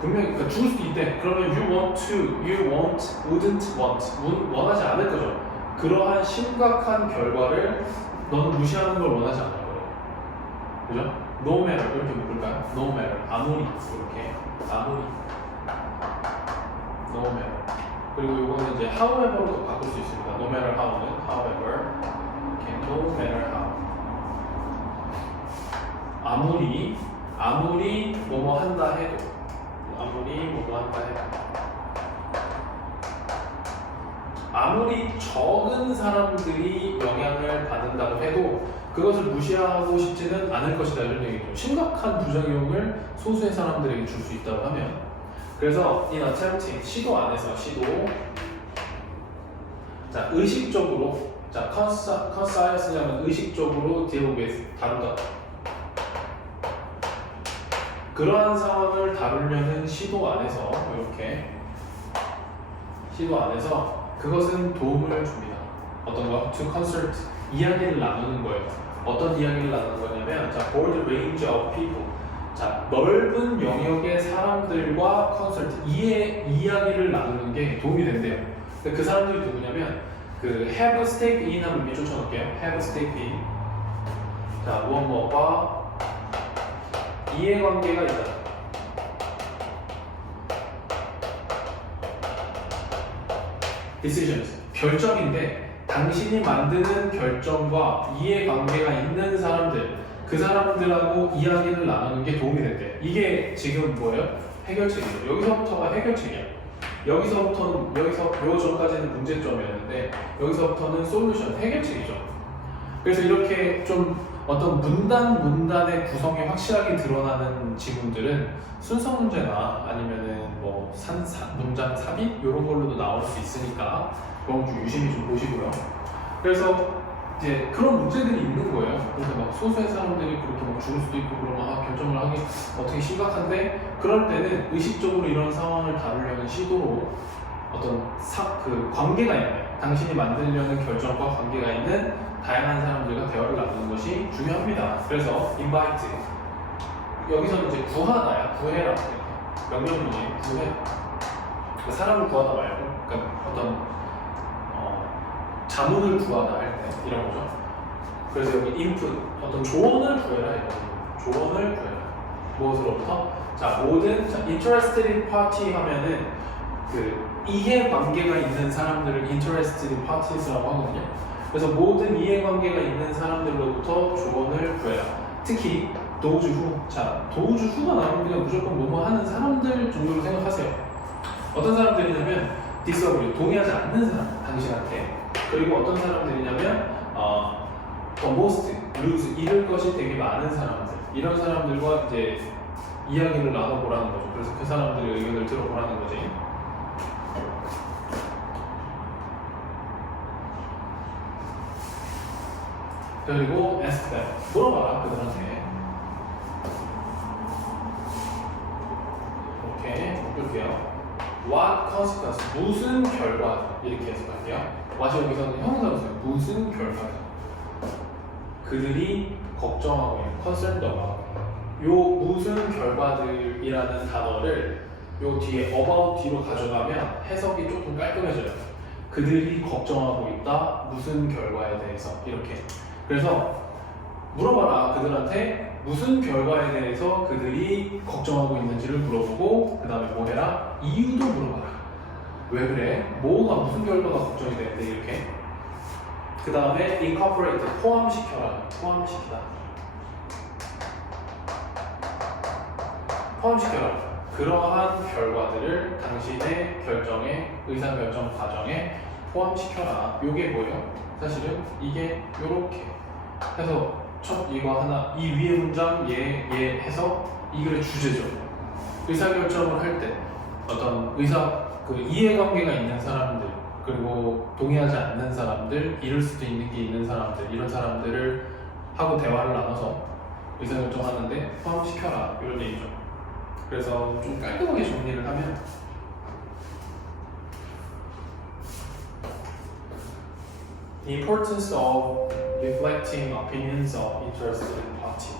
그러니까 죽을 수도 있대. 그러면 wouldn't want 원하지 않을 거죠. 그러한 심각한 결과를 너는 무시하는 걸 원하지 않을 거예요. 그죠? No matter 이렇게 묶을까요? No matter 아무리 이렇게 no matter. 그리고 이거는 이제 however로 바꿀 수 있습니다. No matter how는 however 이렇게 no matter how. 아무리 뭐뭐 한다 해도 아무리 적은 사람들이 영향을 받는다고 해도 그것을 무시하고 싶지는 않을 것이다 이런 얘기죠. 심각한 부작용을 소수의 사람들에게 줄 수 있다고 하면 그래서 in attempting 시도 안에서 자 의식적으로 자 consciously는 의식적으로 deal with 다루다 그러한 상황을 다루려는 시도 안에서 그것은 도움을 줍니다. 어떤 거? To consult 이야기를 나누는 거예요. 어떤 이야기를 나누는 거냐면, 자, broad range of people. 자, 넓은 영역의 사람들과 컨설트, 이야기를 나누는 게 도움이 된대요. 근데 그 사람들이 누구냐면, 그 have a stake in 하면 이미 쫓아놓을게요. have a stake in. 자, 무엇과 이해관계가 있다. decisions. 결정인데, 당신이 만드는 결정과 이해관계가 있는 사람들, 그 사람들하고 이야기를 나누는 게 도움이 된대. 이게 지금 뭐예요? 해결책이죠. 여기서부터가 해결책이야. 여기서 요 전까지는 문제점이었는데 여기서부터는 솔루션, 해결책이죠. 그래서 이렇게 좀 어떤 문단의 구성이 확실하게 드러나는 지문들은 순서 문제나 아니면은 뭐 문장 삽입 이런 걸로도 나올 수 있으니까 그건 좀 유심히 좀 보시고요. 그래서 이제 그런 문제들이 있는 거예요. 그래서 막 소수의 사람들이 그렇게 막 죽을 수도 있고 그러면 결정을 하기 어떻게 심각한데, 그럴 때는 의식적으로 이런 상황을 다루려는 시도로 어떤 그 관계가 있는, 당신이 만들려는 결정과 관계가 있는 다양한 사람들과 대화를 나누는 것이 중요합니다. 그래서 invite, 여기서는 이제 구하다야, 구해라, 명령문이 구해. 그러니까 사람을 구하다 말고, 그러니까 어떤 자문을 구하다 할 때 이런 거죠. 그래서 여기 input, 어떤 조언을 구해라 이런 거. 조언을 구해라. 무엇으로부터? 자, 모든 interested party 하면은 그 이해관계가 있는 사람들을 interested parties라고 하거든요. 그래서 모든 이해관계가 있는 사람들로부터 조언을 구해라. 특히 those who, 자, those who가 나오면 그냥 무조건 뭐뭐 하는 사람들 정도로 생각하세요. 어떤 사람들이냐면 disagree, 동의하지 않는 사람, 당신한테. 그리고 어떤 사람들이냐면 the most, lose, 잃을 것이 되게 많은 사람들, 이런 사람들과 이제 이야기를 나눠보라는 거죠. 그래서 그 사람들의 의견을 들어보라는 거지. 그리고 ask them, 물어봐라 그들한테. 오케이, 볼게요. What consequence, 무슨 결과, 이렇게 해석할게요. what이 여기서는 형용사로 써요. 무슨 결과. 그들이 걱정하고 있는 concerned about. 요 무슨 결과들이라는 단어를 요 뒤에 about 뒤로 가져가면 해석이 조금 깔끔해져요. 그들이 걱정하고 있다. 무슨 결과에 대해서 이렇게. 그래서 물어봐라 그들한테 무슨 결과에 대해서 그들이 걱정하고 있는지를 물어보고 그 다음에 뭐 해라? 이유도 물어봐라. 왜 그래? 뭐가 무슨 결과가 걱정이 되는데 이렇게. 그 다음에 incorporate, 포함시켜라. 포함시키다. 포함시켜라. 그러한 결과들을 당신의 결정에, 의사결정 과정에 포함시켜라. 요게 뭐예요? 사실은 이게 요렇게 해서 이거 하나, 이 위에 문장 얘 해서 이 글의 주제죠. 의사결정을 할 때 어떤 그 이해관계가 있는 사람들, 그리고 동의하지 않는 사람들, 잃을 수도 있는 게 있는 사람들, 이런 사람들을 하고 대화를 나눠서 의사결정하는데 포함시켜라 이런 얘기죠. 그래서 좀 깔끔하게 정리를 하면 The importance of reflecting opinions of interested parties.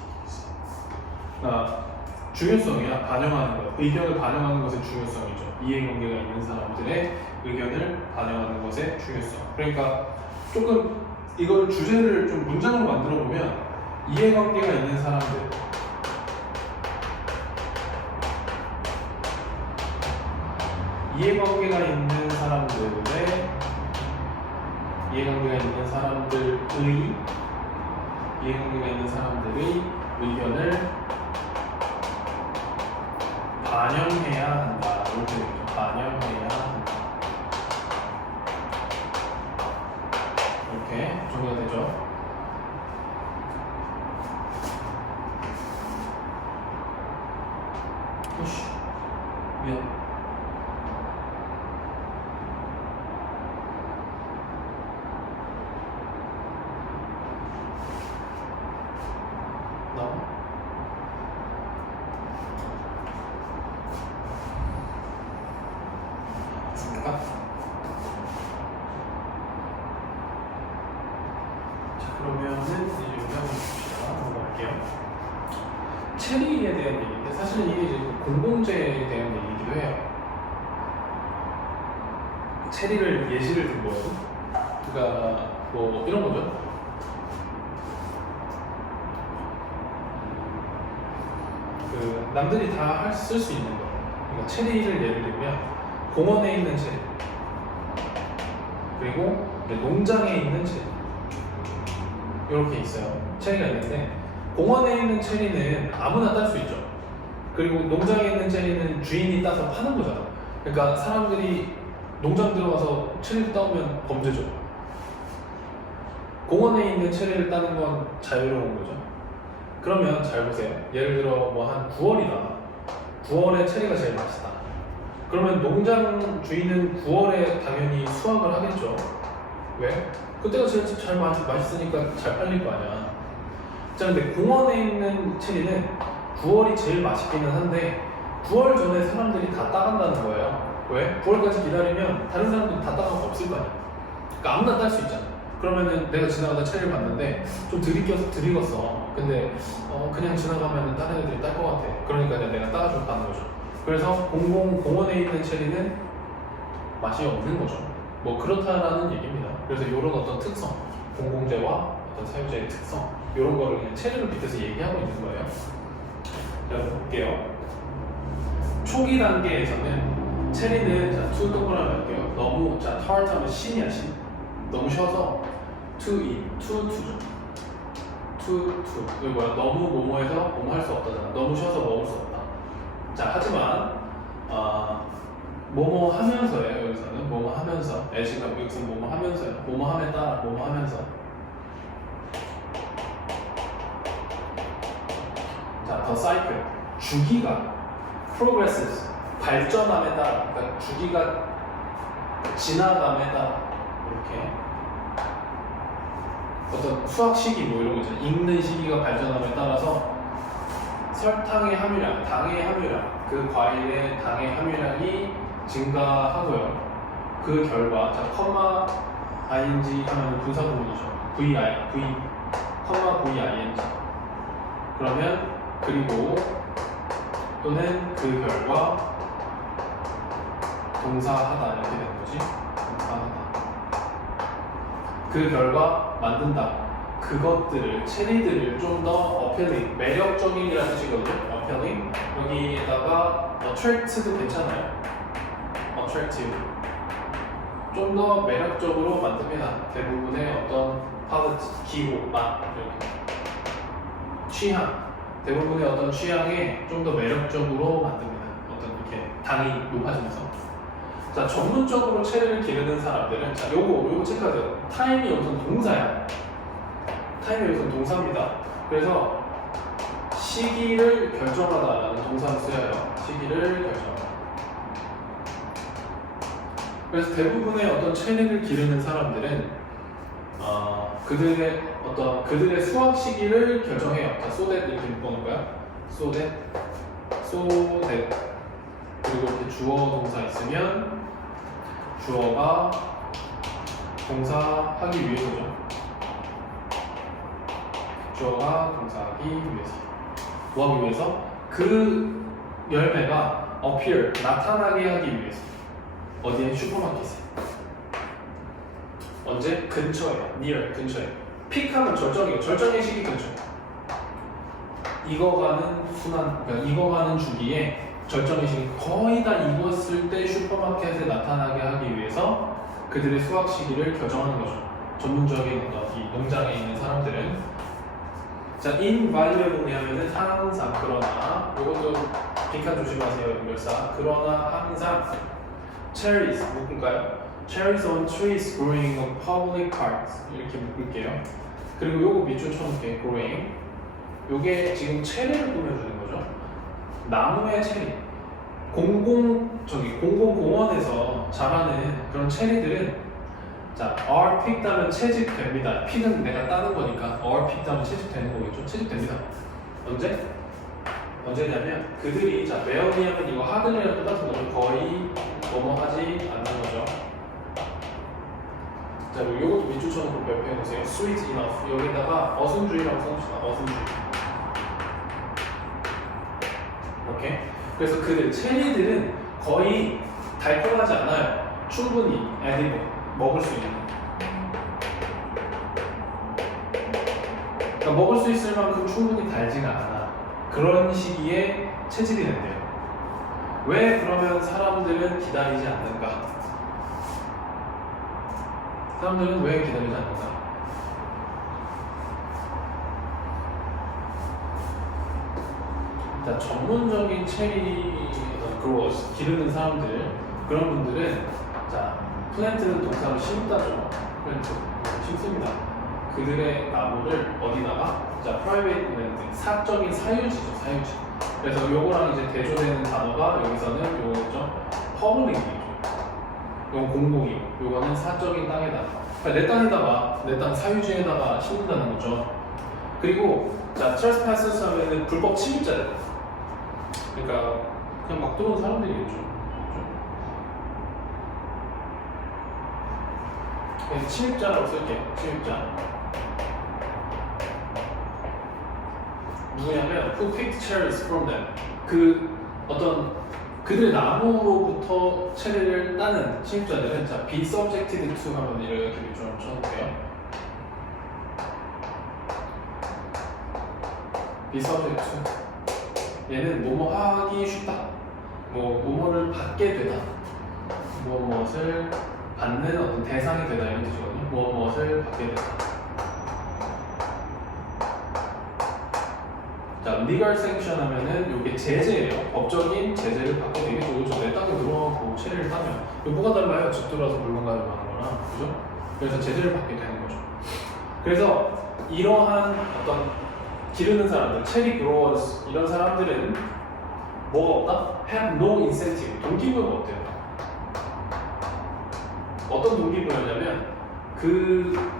중요성이야, 반영하는 것, 의견을 반영하는 것의 중요성이죠. 이해관계가 있는 사람들의 의견을 반영하는 것의 중요성. 그러니까 조금 이걸 주제를 좀 문장으로 만들어 보면 이해관계가 있는 사람들, 이해관계가 있는 사람들의 의견을 반영해야 한다. 이렇게 되죠. 반영해야 한다. 이렇게 정리가 되죠. 오씨, 미안. 자, 그러면은 이제 봅시다. 넘어갈게요. 체리에 대한 얘기인데 사실은 이게 이제 공공재에 대한 얘기이기도 해요. 체리를 예시를 든 거예요. 그러니까 뭐 이런 거죠. 그 남들이 다 쓸 수 있는 거. 그러니까 체리를 예를 들면 공원에 있는 체리, 그리고 농장에 있는 체리 이렇게 있어요. 체리가 있는데 공원에 있는 체리는 아무나 딸 수 있죠. 그리고 농장에 있는 체리는 주인이 따서 파는 거잖아. 그러니까 사람들이 농장 들어가서 체리를 따오면 범죄죠. 공원에 있는 체리를 따는 건 자유로운 거죠. 그러면 잘 보세요. 예를 들어 뭐 한 9월이다. 9월에 체리가 제일 맛있다. 그러면 농장 주인은 9월에 당연히 수확을 하겠죠. 왜? 그때가 제일 잘 맛있으니까 잘 팔릴 거 아니야. 자, 근데 공원에 있는 체리는 9월이 제일 맛있기는 한데 9월 전에 사람들이 다 따간다는 거예요. 왜? 9월까지 기다리면 다른 사람들이 다 따가고 없을 거 아니야. 그러니까 아무나 딸 수 있잖아. 그러면은 내가 지나가다 체리를 봤는데 좀 들이익었어. 근데 그냥 지나가면 다른 애들이 딸 것 같아. 그러니까 내가 따가지고 가는 거죠. 그래서 공원에 있는 체리는 맛이 없는 거죠. 뭐 그렇다라는 얘기입니다. 그래서 이런 어떤 특성, 공공재와 어떤 사유재의 특성, 이런 거를 그냥 체리를 빗대서 얘기하고 있는 거예요. 자, 볼게요. 초기 단계에서는 체리는 자, to 동그라미 할게요. 너무 자, tart 하면 신이야, 신. 너무 쉬워서 to eat, to죠. to. 이거 뭐야? 너무 뭐뭐해서 뭐뭐 할 수 없다잖아. 너무 쉬워서 먹을 수 없다. 자, 하지만 뭐뭐 하면서예요. 여기서는 뭐뭐 하면서. 애시가 여기서 뭐뭐 하면서요. 뭐뭐 함에 따라 뭐뭐 하면서. 자, 더 사이클. 주기가 progresses. 발전함에 따라. 그러니까 주기가 지나감에 따라 이렇게 어떤 수학 시기 뭐 이런 거 있잖아요. 읽는 시기가 발전함에 따라서 설탕의 함유량, 당의 함유량, 그 과일의 당의 함유량이 증가하고요. 그 결과, 자, 컴마 ing 하면 분사구문이죠. v, 컴마 v, ing. 그러면, 그리고, 또는 그 결과, 동사하다, 이렇게 되는 거지. 동사하다. 그 결과, 만든다. 그것들을, 체리들을 좀 더 어필링, 매력적인이라는 뜻이거든요. 어필링. 여기에다가 attract도 괜찮아요. attractive. 좀 더 매력적으로 만듭니다. 대부분의 어떤 palate, 기호, 맛, 이렇게. 취향. 대부분의 어떤 취향에 좀 더 매력적으로 만듭니다. 어떤 이렇게 당이 높아지면서. 자, 전문적으로 체리를 기르는 사람들은 자, 요거 체크하세요. 타임이 우선 동사야. 타임이 여기서 동사입니다. 그래서 시기를 결정하다라는 동사를 쓰여요. 시기를 결정하다. 그래서 대부분의 어떤 체리를 기르는 사람들은 그들의 수확 시기를 결정해요. 자, so that 이렇게 묶어놓은 거야. so that 그리고 이렇게 주어 동사 있으면 주어가 동사하기 위해서죠. 주어가 동사하기 위해서. 뭐 하기 위해서? 그 열매가 appear, 나타나게 하기 위해서. 어디에? 슈퍼마켓에. 언제? 근처에. near, 근처에. 픽하면 절정의 시기 근처. 익어가는 순환, 그러니까 익어가는 주기에 절정의 시기 거의 다 익었을 때 슈퍼마켓에 나타나게 하기 위해서 그들의 수확 시기를 결정하는 거죠. 전문적인 어떤 이 농장에 있는 사람들은. 자, invaluably 하면은 항상, 그러나, 이것도 빈칸 조심하세요, 연결사. 그러나 항상 cherries 묶을까요? Cherries on trees growing on public parks 이렇게 묶을게요. 그리고 요거 밑줄 쳐놓을게요. growing. 요게 지금 체리를 꾸며주는 거죠. 나무의 체리. 공공공원에서 자라는 그런 체리들은 자, are picked 하면 채집됩니다. pick은 내가 따는 거니까 are picked 하면 채집되는 거겠죠. 채집됩니다. 언제냐면 그들이 자, 매연이 하면 이거 하든이랑 똑같은 거죠. 거의 뭐뭐 하지 않는 거죠. 자, 자, 그리고 이것도 밑줄 쳐놓고 별표해 놓으세요. sweet enough. 여기다가 어순주의라고 써줍시다. 어순주의. 이렇게. 그래서 그들 체리들은 거의 달콤하지 않아요. 충분히 edible 먹을 수 있는. 그러니까 먹을 수 있을 만큼 충분히 달지가 않아. 그런 시기에 체질이 된대요. 왜 그러면 사람들은 기다리지 않는가? 사람들은 왜 기다리지 않는가? 일단 전문적인 체리 그로어스 기르는 사람들 그런 분들은 자 플랜트는 동사로 심다죠. 플랜트 심습니다. 그들의 나무를 어디다가 자 프라이베이트 플랜트 사적인 사유지죠. 사유지. 그래서 요거랑 이제 대조되는 단어가 여기서는 요거죠. 퍼블릭이죠. 요건 공공이고 요거는 사적인 땅에다가 그러니까 내 땅에다가 내 땅 사유지에다가 심는다는 거죠. 그리고 자 trespass 하면은 불법 침입자들. 그러니까 그냥 막 들어온 사람들이겠죠. 그래서 침입자라고 쓸게요. 침입자. 누구냐면 who picked cherries from them. 그 어떤 그들 나무로부터 체리를 따는 침입자들은 자 be subjected to 하면 이렇게 좀 쳐놓을게요. be subject to. 얘는 뭐뭐 하기 쉽다. 뭐뭐를 받게 되다. 무엇을 받는 어떤 대상이 되다 이런 뜻이거든요. 무엇을 받게 되다. 자, legal sanction 하면은 이게 제재예요. 법적인 제재를 받게 되겠죠. 그렇죠. 내 땅에 들어가고 체리를 따면 이거 뭐가 달라요? 집 들어와서 물건 가지고 하는 거랑 그죠? 그래서 제재를 받게 되는 거죠. 그래서 이러한 어떤 기르는 사람들, 체리 그로어스 이런 사람들은 뭐가 없다? have no incentive. 동기부여가 없대요. 어떤 동기부여냐면 그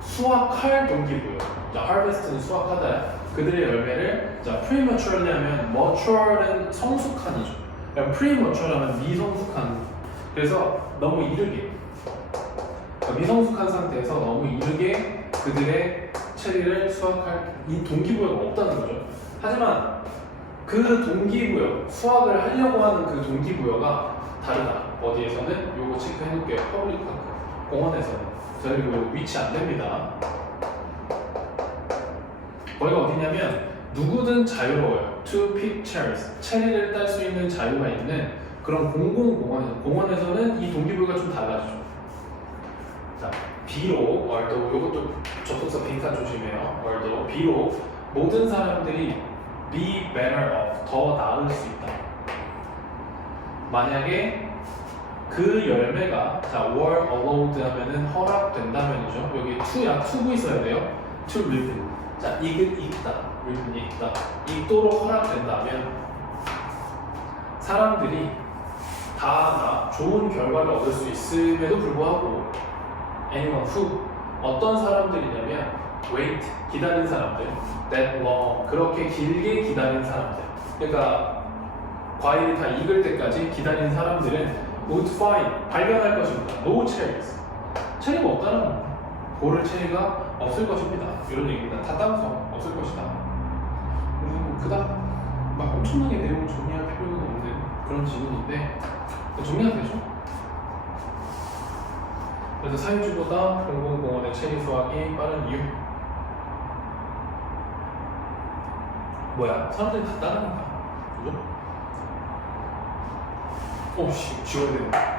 수확할 동기부여. 자, harvest는 수확하다야. 그들의 열매를 자 prematurely 하면 mature는 성숙한이죠. 그러니까 premature 하면 미성숙한. 그래서 너무 이르게 그러니까 미성숙한 상태에서 너무 이르게 그들의 체리를 수확할 이 동기부여가 없다는 거죠. 하지만 그 동기부여 수확을 하려고 하는 그 동기부여가 다르다. 어디에서는 요거 체크해 놓을게요. 퍼블릭파크 공원에서는 저희 이거 위치 안 됩니다. 거기가 어디냐면 누구든 자유로워요. To pick cherries. 체리를 딸 수 있는 자유가 있는 그런 공원에서는 이 동기부여가 좀 달라지죠. 자, 비록 although 이것도 접속사 빈칸 조심해요. although 비록 모든 사람들이 be better off 더 나을 수 있다. 만약에 그 열매가 자 were allowed 하면은 허락된다면이죠. 여기 to야 to고 있어야 돼요. to live. 자, 익다, 익다, 익도록 허락된다면 사람들이 다 좋은 결과를 얻을 수 있음에도 불구하고 anyone who 어떤 사람들이냐면 wait 기다린 사람들 that long 그렇게 길게 기다린 사람들 그러니까 과일이 다 익을 때까지 기다린 사람들은 would find 발견할 것입니다. no cherries 체리가 없다는 겁니다. 고를 체리가 없을 것입니다. 이런 얘기입니다. 타당성 없을 것이다. 그래서 그닥 막 엄청나게 내용을 정리할 필요는 없는 그런 질문인데 정리가 되죠? 그래서 사유지보다 공공공원의 체리 수확이 빠른 이유 뭐야? 사람들이 다 따르니까 그죠? 오씨 지워야 되는 거야?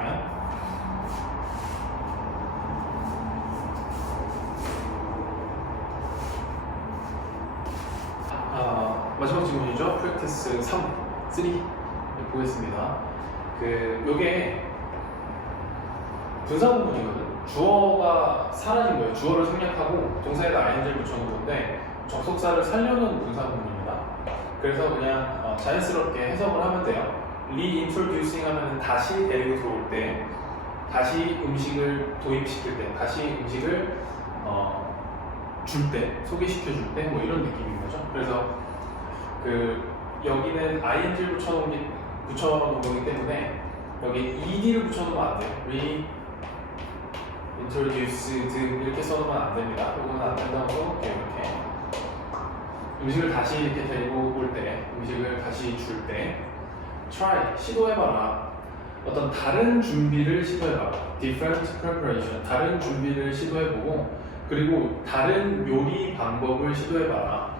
마지막 질문이죠. 프랙티스 3 보겠습니다. 요게 분사 부분이거든. 주어가 사라진 거예요. 주어를 생략하고 동사에다 ing를 붙여놓은 건데 접속사를 살려놓은 분사 부분입니다. 그래서 그냥 자연스럽게 해석을 하면 돼요. reintroducing 하면 다시 데리고 들어올 때, 다시 음식을 도입시킬 때, 다시 음식을 줄 때, 소개시켜 줄 때, 뭐 이런 느낌인 거죠. 그래서 여기는 ing를 붙여놓은 거기 때문에 여기 ed를 붙여놓으면 안 돼요. introduced 이렇게 써놓으면 안 됩니다. 이거는 안 된다고 써놓을게요. 이렇게 음식을 다시 이렇게 데리고 올 때, 음식을 다시 줄 때 try 시도해봐라. 어떤 다른 준비를 시도해봐라. different preparation 다른 준비를 시도해보고 그리고 다른 요리 방법을 시도해봐라.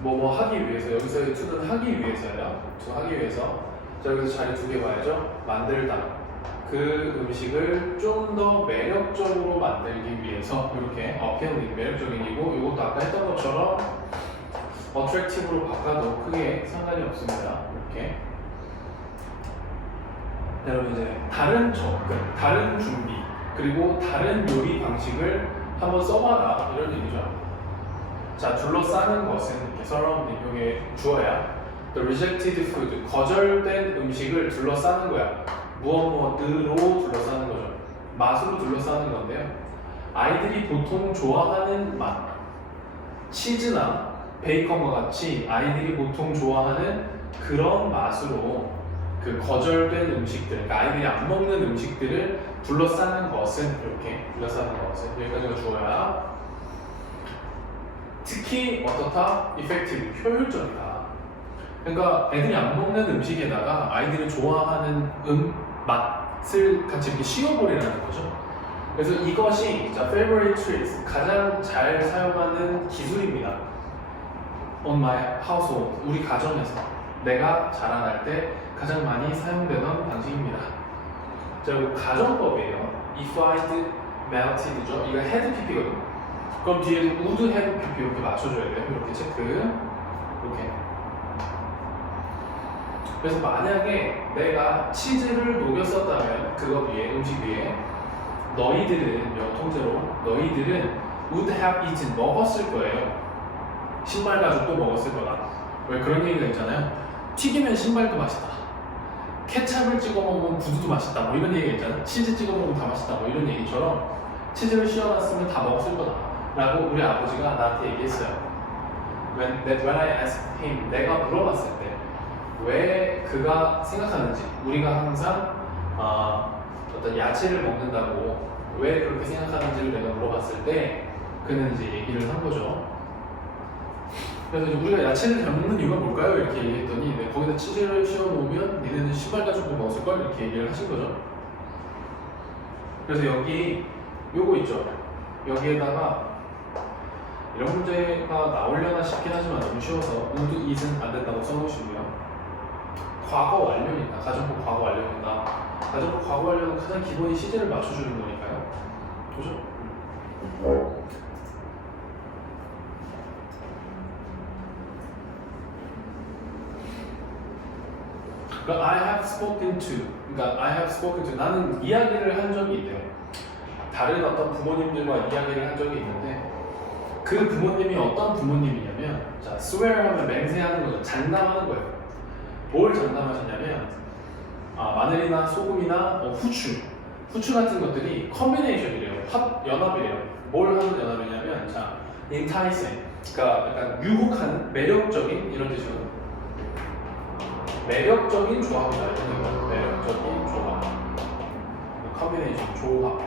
뭐 하기 위해서 여기서의 to는 하기 위해서예요. to 하기 위해서. 자 여기서 자리 두 개 봐야죠. 만들다. 그 음식을 좀 더 매력적으로 만들기 위해서 이렇게 appealing 매력적인이고 이것도 아까 했던 것처럼 attractive로 바꿔도 크게 상관이 없습니다. 이렇게. 여러분 이제 다른 접근, 다른 준비, 그리고 다른 요리 방식을 한번 써봐라 이런 얘기죠. 자 둘러싸는 것은 이렇게 surrounding 이게 주어야 the rejected food 거절된 음식을 둘러싸는 거야. 무엇으로 둘러싸는 거죠. 맛으로 둘러싸는 건데요. 아이들이 보통 좋아하는 맛, 치즈나 베이컨과 같이 아이들이 보통 좋아하는 그런 맛으로 그 거절된 음식들, 그러니까 아이들이 안 먹는 음식들을 둘러싸는 것은 이렇게 둘러싸는 것은 여기까지가 주어야. 특히 어떻다? effective 효율적이다. 그러니까 애들이 안 먹는 음식에다가 아이들이 좋아하는 맛을 같이 이렇게 씌워버리라는 거죠. 그래서 이것이 자, favorite tricks 가장 잘 사용하는 기술입니다. On my household 우리 가정에서 내가 자라날 때 가장 많이 사용되던 방식입니다. 자, 이거 가정법이에요. if I'd melted죠. 이거 had pp거든요. 그럼 뒤에도 would have pp 이렇게 맞춰줘야 돼요. 이렇게 체크. 이렇게. 그래서 만약에 내가 치즈를 녹였었다면 그거 위에 음식 위에 너희들은 통째로 너희들은 would have eaten 먹었을 거예요. 신발 가죽도 먹었을 거다. 왜 그런 얘기가 있잖아요. 튀기면 신발도 맛있다. 케찹을 찍어 먹으면 구두도 맛있다. 뭐 이런 얘기가 있잖아요. 치즈 찍어 먹으면 다 맛있다. 뭐 이런 얘기처럼 치즈를 씌워놨으면 다 먹었을 거다. 라고 우리 아버지가 나한테 얘기했어요. When I asked him, 내가 물어봤을 때 왜 그가 생각하는지, 우리가 항상 어떤 야채를 먹는다고 왜 그렇게 생각하는지를 내가 물어봤을 때 그는 이제 얘기를 한 거죠. 그래서 이제 우리가 야채를 잘 먹는 이유가 뭘까요? 이렇게 얘기했더니 네, 거기다 치즈를 씌워 놓으면 니네는 신발 가죽도 먹었을걸? 이렇게 얘기를 하신 거죠. 그래서 여기 요거 있죠. 여기에다가 이런 문제가 나오려나 싶긴 하지만 너무 쉬워서 would isn't 안 된다고 써놓으시고요. 과거 완료니까, 가정법 과거 완료니까 가정법 과거 완료는 가장 기본이 시제를 맞춰주는 거니까요. 그죠? 그러니까 I have spoken to, 그러니까 I have spoken to 나는 이야기를 한 적이 있대요. 다른 어떤 부모님들과 이야기를 한 적이 있는데 그 부모님이 어떤 부모님이냐면 자, swear 하면 맹세하는 거죠. 장담하는 거예요. 뭘 장담하시냐면 마늘이나 소금이나 후추 같은 것들이 컨비네이션이래요. 연합이래요. 뭘 하는 연합이냐면 자, enticing, 그러니까 약간 유혹하는 매력적인 이런 뜻이거든요. 매력적인 조합이다. 매력적인 조합. 컨비네이션, 조합.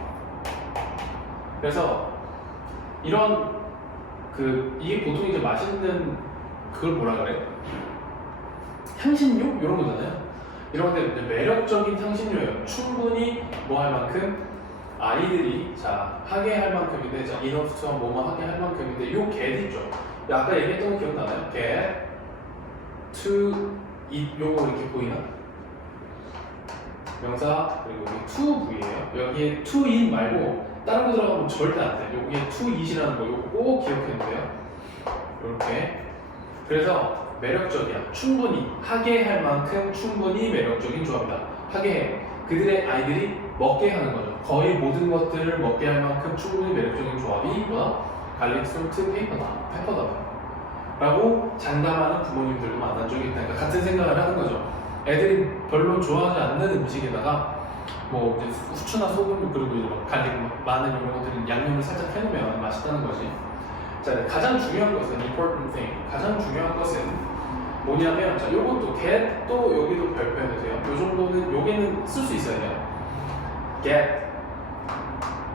그래서 이런 이게 보통 이제 맛있는 그걸 뭐라 그래? 향신료? 이런 거잖아요. 이런 건데 매력적인 향신료예요. 충분히 뭐 할 만큼 아이들이 자 하게 할 만큼인데 자 enough to 뭐뭐 하게 할 만큼인데 요 get 있죠. 아까 얘기했던 거 기억나나요? get to eat 요거 이렇게 보이나? 명사 그리고 여기 to V예요. 여기에 to eat 말고 다른 거 들어가면 절대 안 돼요. 여기에 to eat이라는 거 요거 꼭 기억해야 돼요. 이렇게. 그래서 매력적이야. 충분히 하게 할 만큼 충분히 매력적인 조합이다. 하게 해. 그들의 아이들이 먹게 하는 거죠. 거의 모든 것들을 먹게 할 만큼 충분히 매력적인 조합이 뭐다? 갈릭, 솔트, 페퍼다. 라고 장담하는 부모님들도 만난 적이 있다. 그러니까 같은 생각을 하는 거죠. 애들이 별로 좋아하지 않는 음식에다가 뭐 이제 후추나 소금 그리고 이제 막 갈릭, 마늘 이런 것들은 양념을 살짝 해놓으면 맛있다는 거지. 자, 가장 중요한 것은 important thing. 가장 중요한 것은 뭐냐면 자, 요것도 get도 여기도 별표해주세요. 요 정도는 여기는 쓸 수 있어야 돼요. get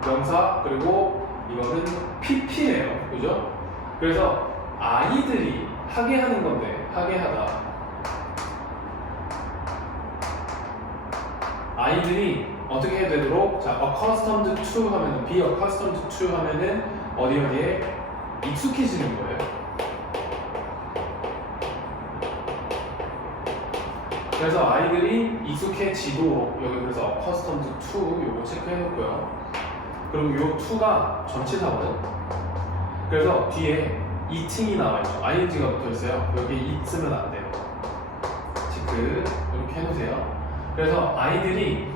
명사, 그리고 이거는 PP예요. 그죠? 그래서 아이들이 하게 하는 건데, 하게 하다. 아이들이 어떻게 해야 되도록, 자, accustomed to 하면은, be accustomed to 하면은 어디에 익숙해지는 거예요. 그래서 아이들이 익숙해지도록, 여기 그래서 accustomed to 요거 체크해 놓고요. 그리고 요 to가 전치사거든. 그래서 뒤에 eating이 나와 있죠. ing가 붙어 있어요. 여기 eat 쓰면 안 돼요. 체크 이렇게 해놓으세요. 그래서 아이들이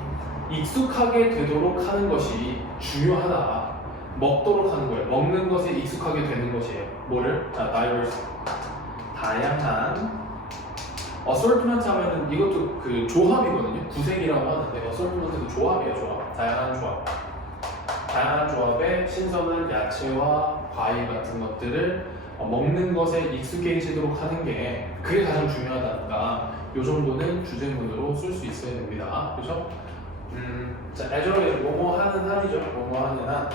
익숙하게 되도록 하는 것이 중요하다. 먹도록 하는 거예요. 먹는 것에 익숙하게 되는 것이에요. 뭐를? 자, diverse. 다양한. assortment 하면은 이것도 그 조합이거든요. 구색이라고 하는데 assortment도 조합이에요. 조합. 다양한 조합. 다양한 조합에 신선한 야채와 과일 같은 것들을 먹는 것에 익숙해지도록 하는 게 그게 가장 중요하다니까 이 정도는 주제문으로 쓸 수 있어야 됩니다. 그렇죠? 자, 애저에 뭐뭐 하는 한이죠. 뭐뭐 하는 한.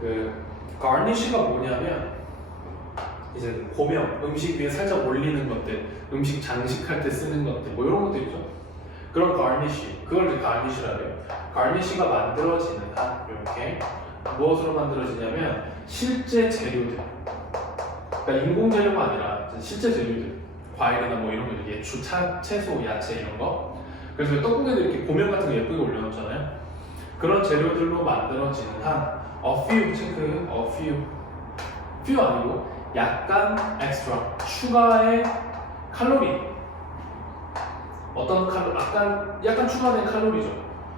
그 garnish가 뭐냐면 이제 고명, 음식 위에 살짝 올리는 것들, 음식 장식할 때 쓰는 것들, 뭐 이런 것들이죠. 그런 garnish, 그걸 이제 garnish라고 해요. garnish가 만들어지는 한, 이렇게 무엇으로 만들어지냐면 실제 재료들, 그러니까 인공 재료가 아니라 실제 재료들, 과일이나 뭐 이런 거, 이게 채소, 야채 이런 거. 그래서 떡국에도 이렇게 고명 같은 거 예쁘게 올려놓잖아요. 그런 재료들로 만들어지는 한, a few 체크, a few 아니고 약간 extra, 추가의 칼로리. 어떤 약간 추가된 칼로리죠.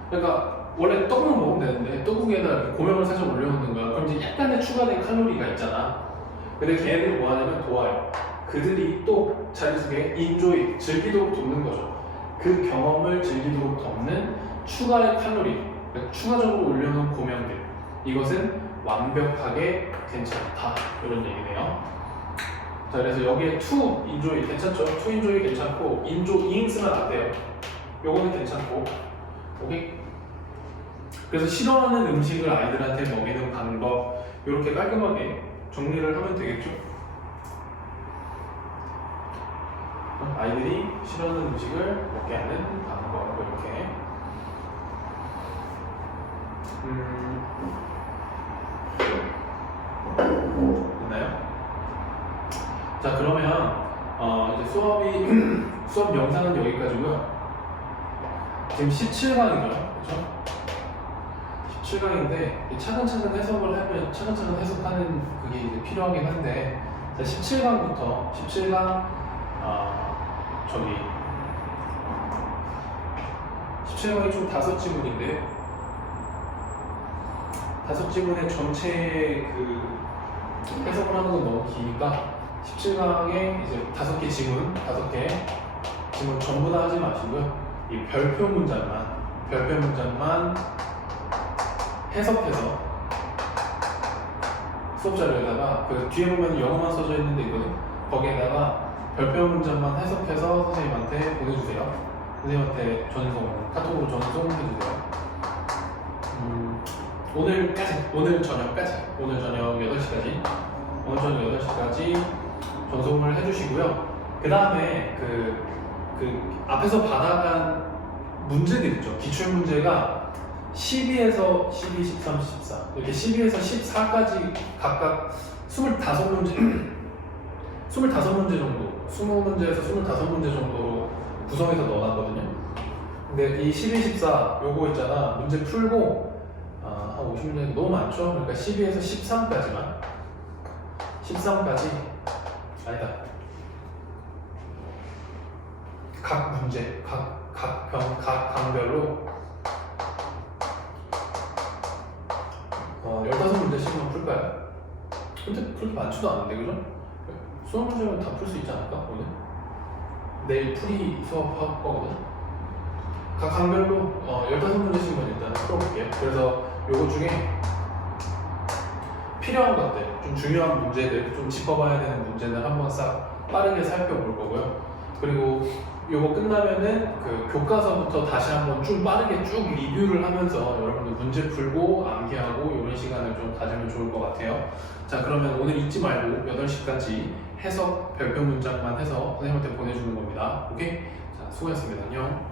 그러니까 원래 떡국만 먹으면 되는데 떡국에다 고명을 살짝 올려놓는 거야. 그럼 이제 약간의 추가된 칼로리가 있잖아. 근데 걔네들이 뭐 하냐면 도와요. 그들이 또 자기 속에 enjoy, 즐기도록 돕는 거죠. 그 경험을 즐기도록 돕는 추가의 칼로리, 그러니까 추가적으로 올려놓은 고명들. 이것은 완벽하게 괜찮다. 이런 얘기네요. 자, 그래서 여기에 to enjoy 괜찮죠? to enjoy 괜찮고 enjoying 쓰면 안 돼요. 요거는 괜찮고. 오케이? 그래서 싫어하는 음식을 아이들한테 먹이는 방법 이렇게 깔끔하게 정리를 하면 되겠죠? 아이들이 싫어하는 음식을 먹게 하는 방법 이렇게. 됐나요? 자, 그러면 이제 수업 영상은 여기까지고요. 지금 17강이죠, 그렇죠? 17강인데 차근차근 해석하는 그게 이제 필요하긴 한데, 자, 17강부터 17강 17강이 총 5지문인데 5지문의 전체 그 해석을 하는 건 너무 기니까 17강에 이제 5개 지문 전부 다 하지 마시고요. 이 별표 문장만 해석해서 수업 자료에다가 그 뒤에 보면 영어만 써져 있는데 있거든. 거기에다가 별표 문장만 해석해서 선생님한테 보내주세요. 선생님한테 카톡으로 전송해주세요. 오늘 저녁 8시까지 전송을 해주시고요. 그 다음에 그 앞에서 받아간 문제들 있죠. 기출 문제가 12에서 12, 13, 14 이렇게 12에서 14까지 각각 25문제 25문제 정도 20문제에서 25문제 정도로 구성해서 넣어놨거든요. 근데 이 12, 14 요거 있잖아. 문제 풀고 한 50문제 너무 많죠? 그러니까 12에서 13까지 아니다. 각 문제, 각 강별로 15문제씩만 풀까요? 근데 그렇게 많지도 않은데, 그죠? 20문제면 다 풀 수 있지 않을까, 오늘? 내일 풀이 수업할 거거든? 각 강별로 15문제씩만 일단 풀어볼게요. 그래서 요거 중에 필요한 것들, 좀 중요한 문제들, 좀 짚어봐야 되는 문제들 한번 싹 빠르게 살펴볼 거고요. 그리고 요거 끝나면은 그 교과서부터 다시 한번 좀 빠르게 쭉 리뷰를 하면서 여러분들 문제 풀고 암기하고 이런 시간을 좀 가지면 좋을 것 같아요. 자, 그러면 오늘 잊지 말고 8시까지 해석 별표 문장만 해서 선생님한테 보내주는 겁니다. 오케이? 자, 수고하셨습니다. 안녕.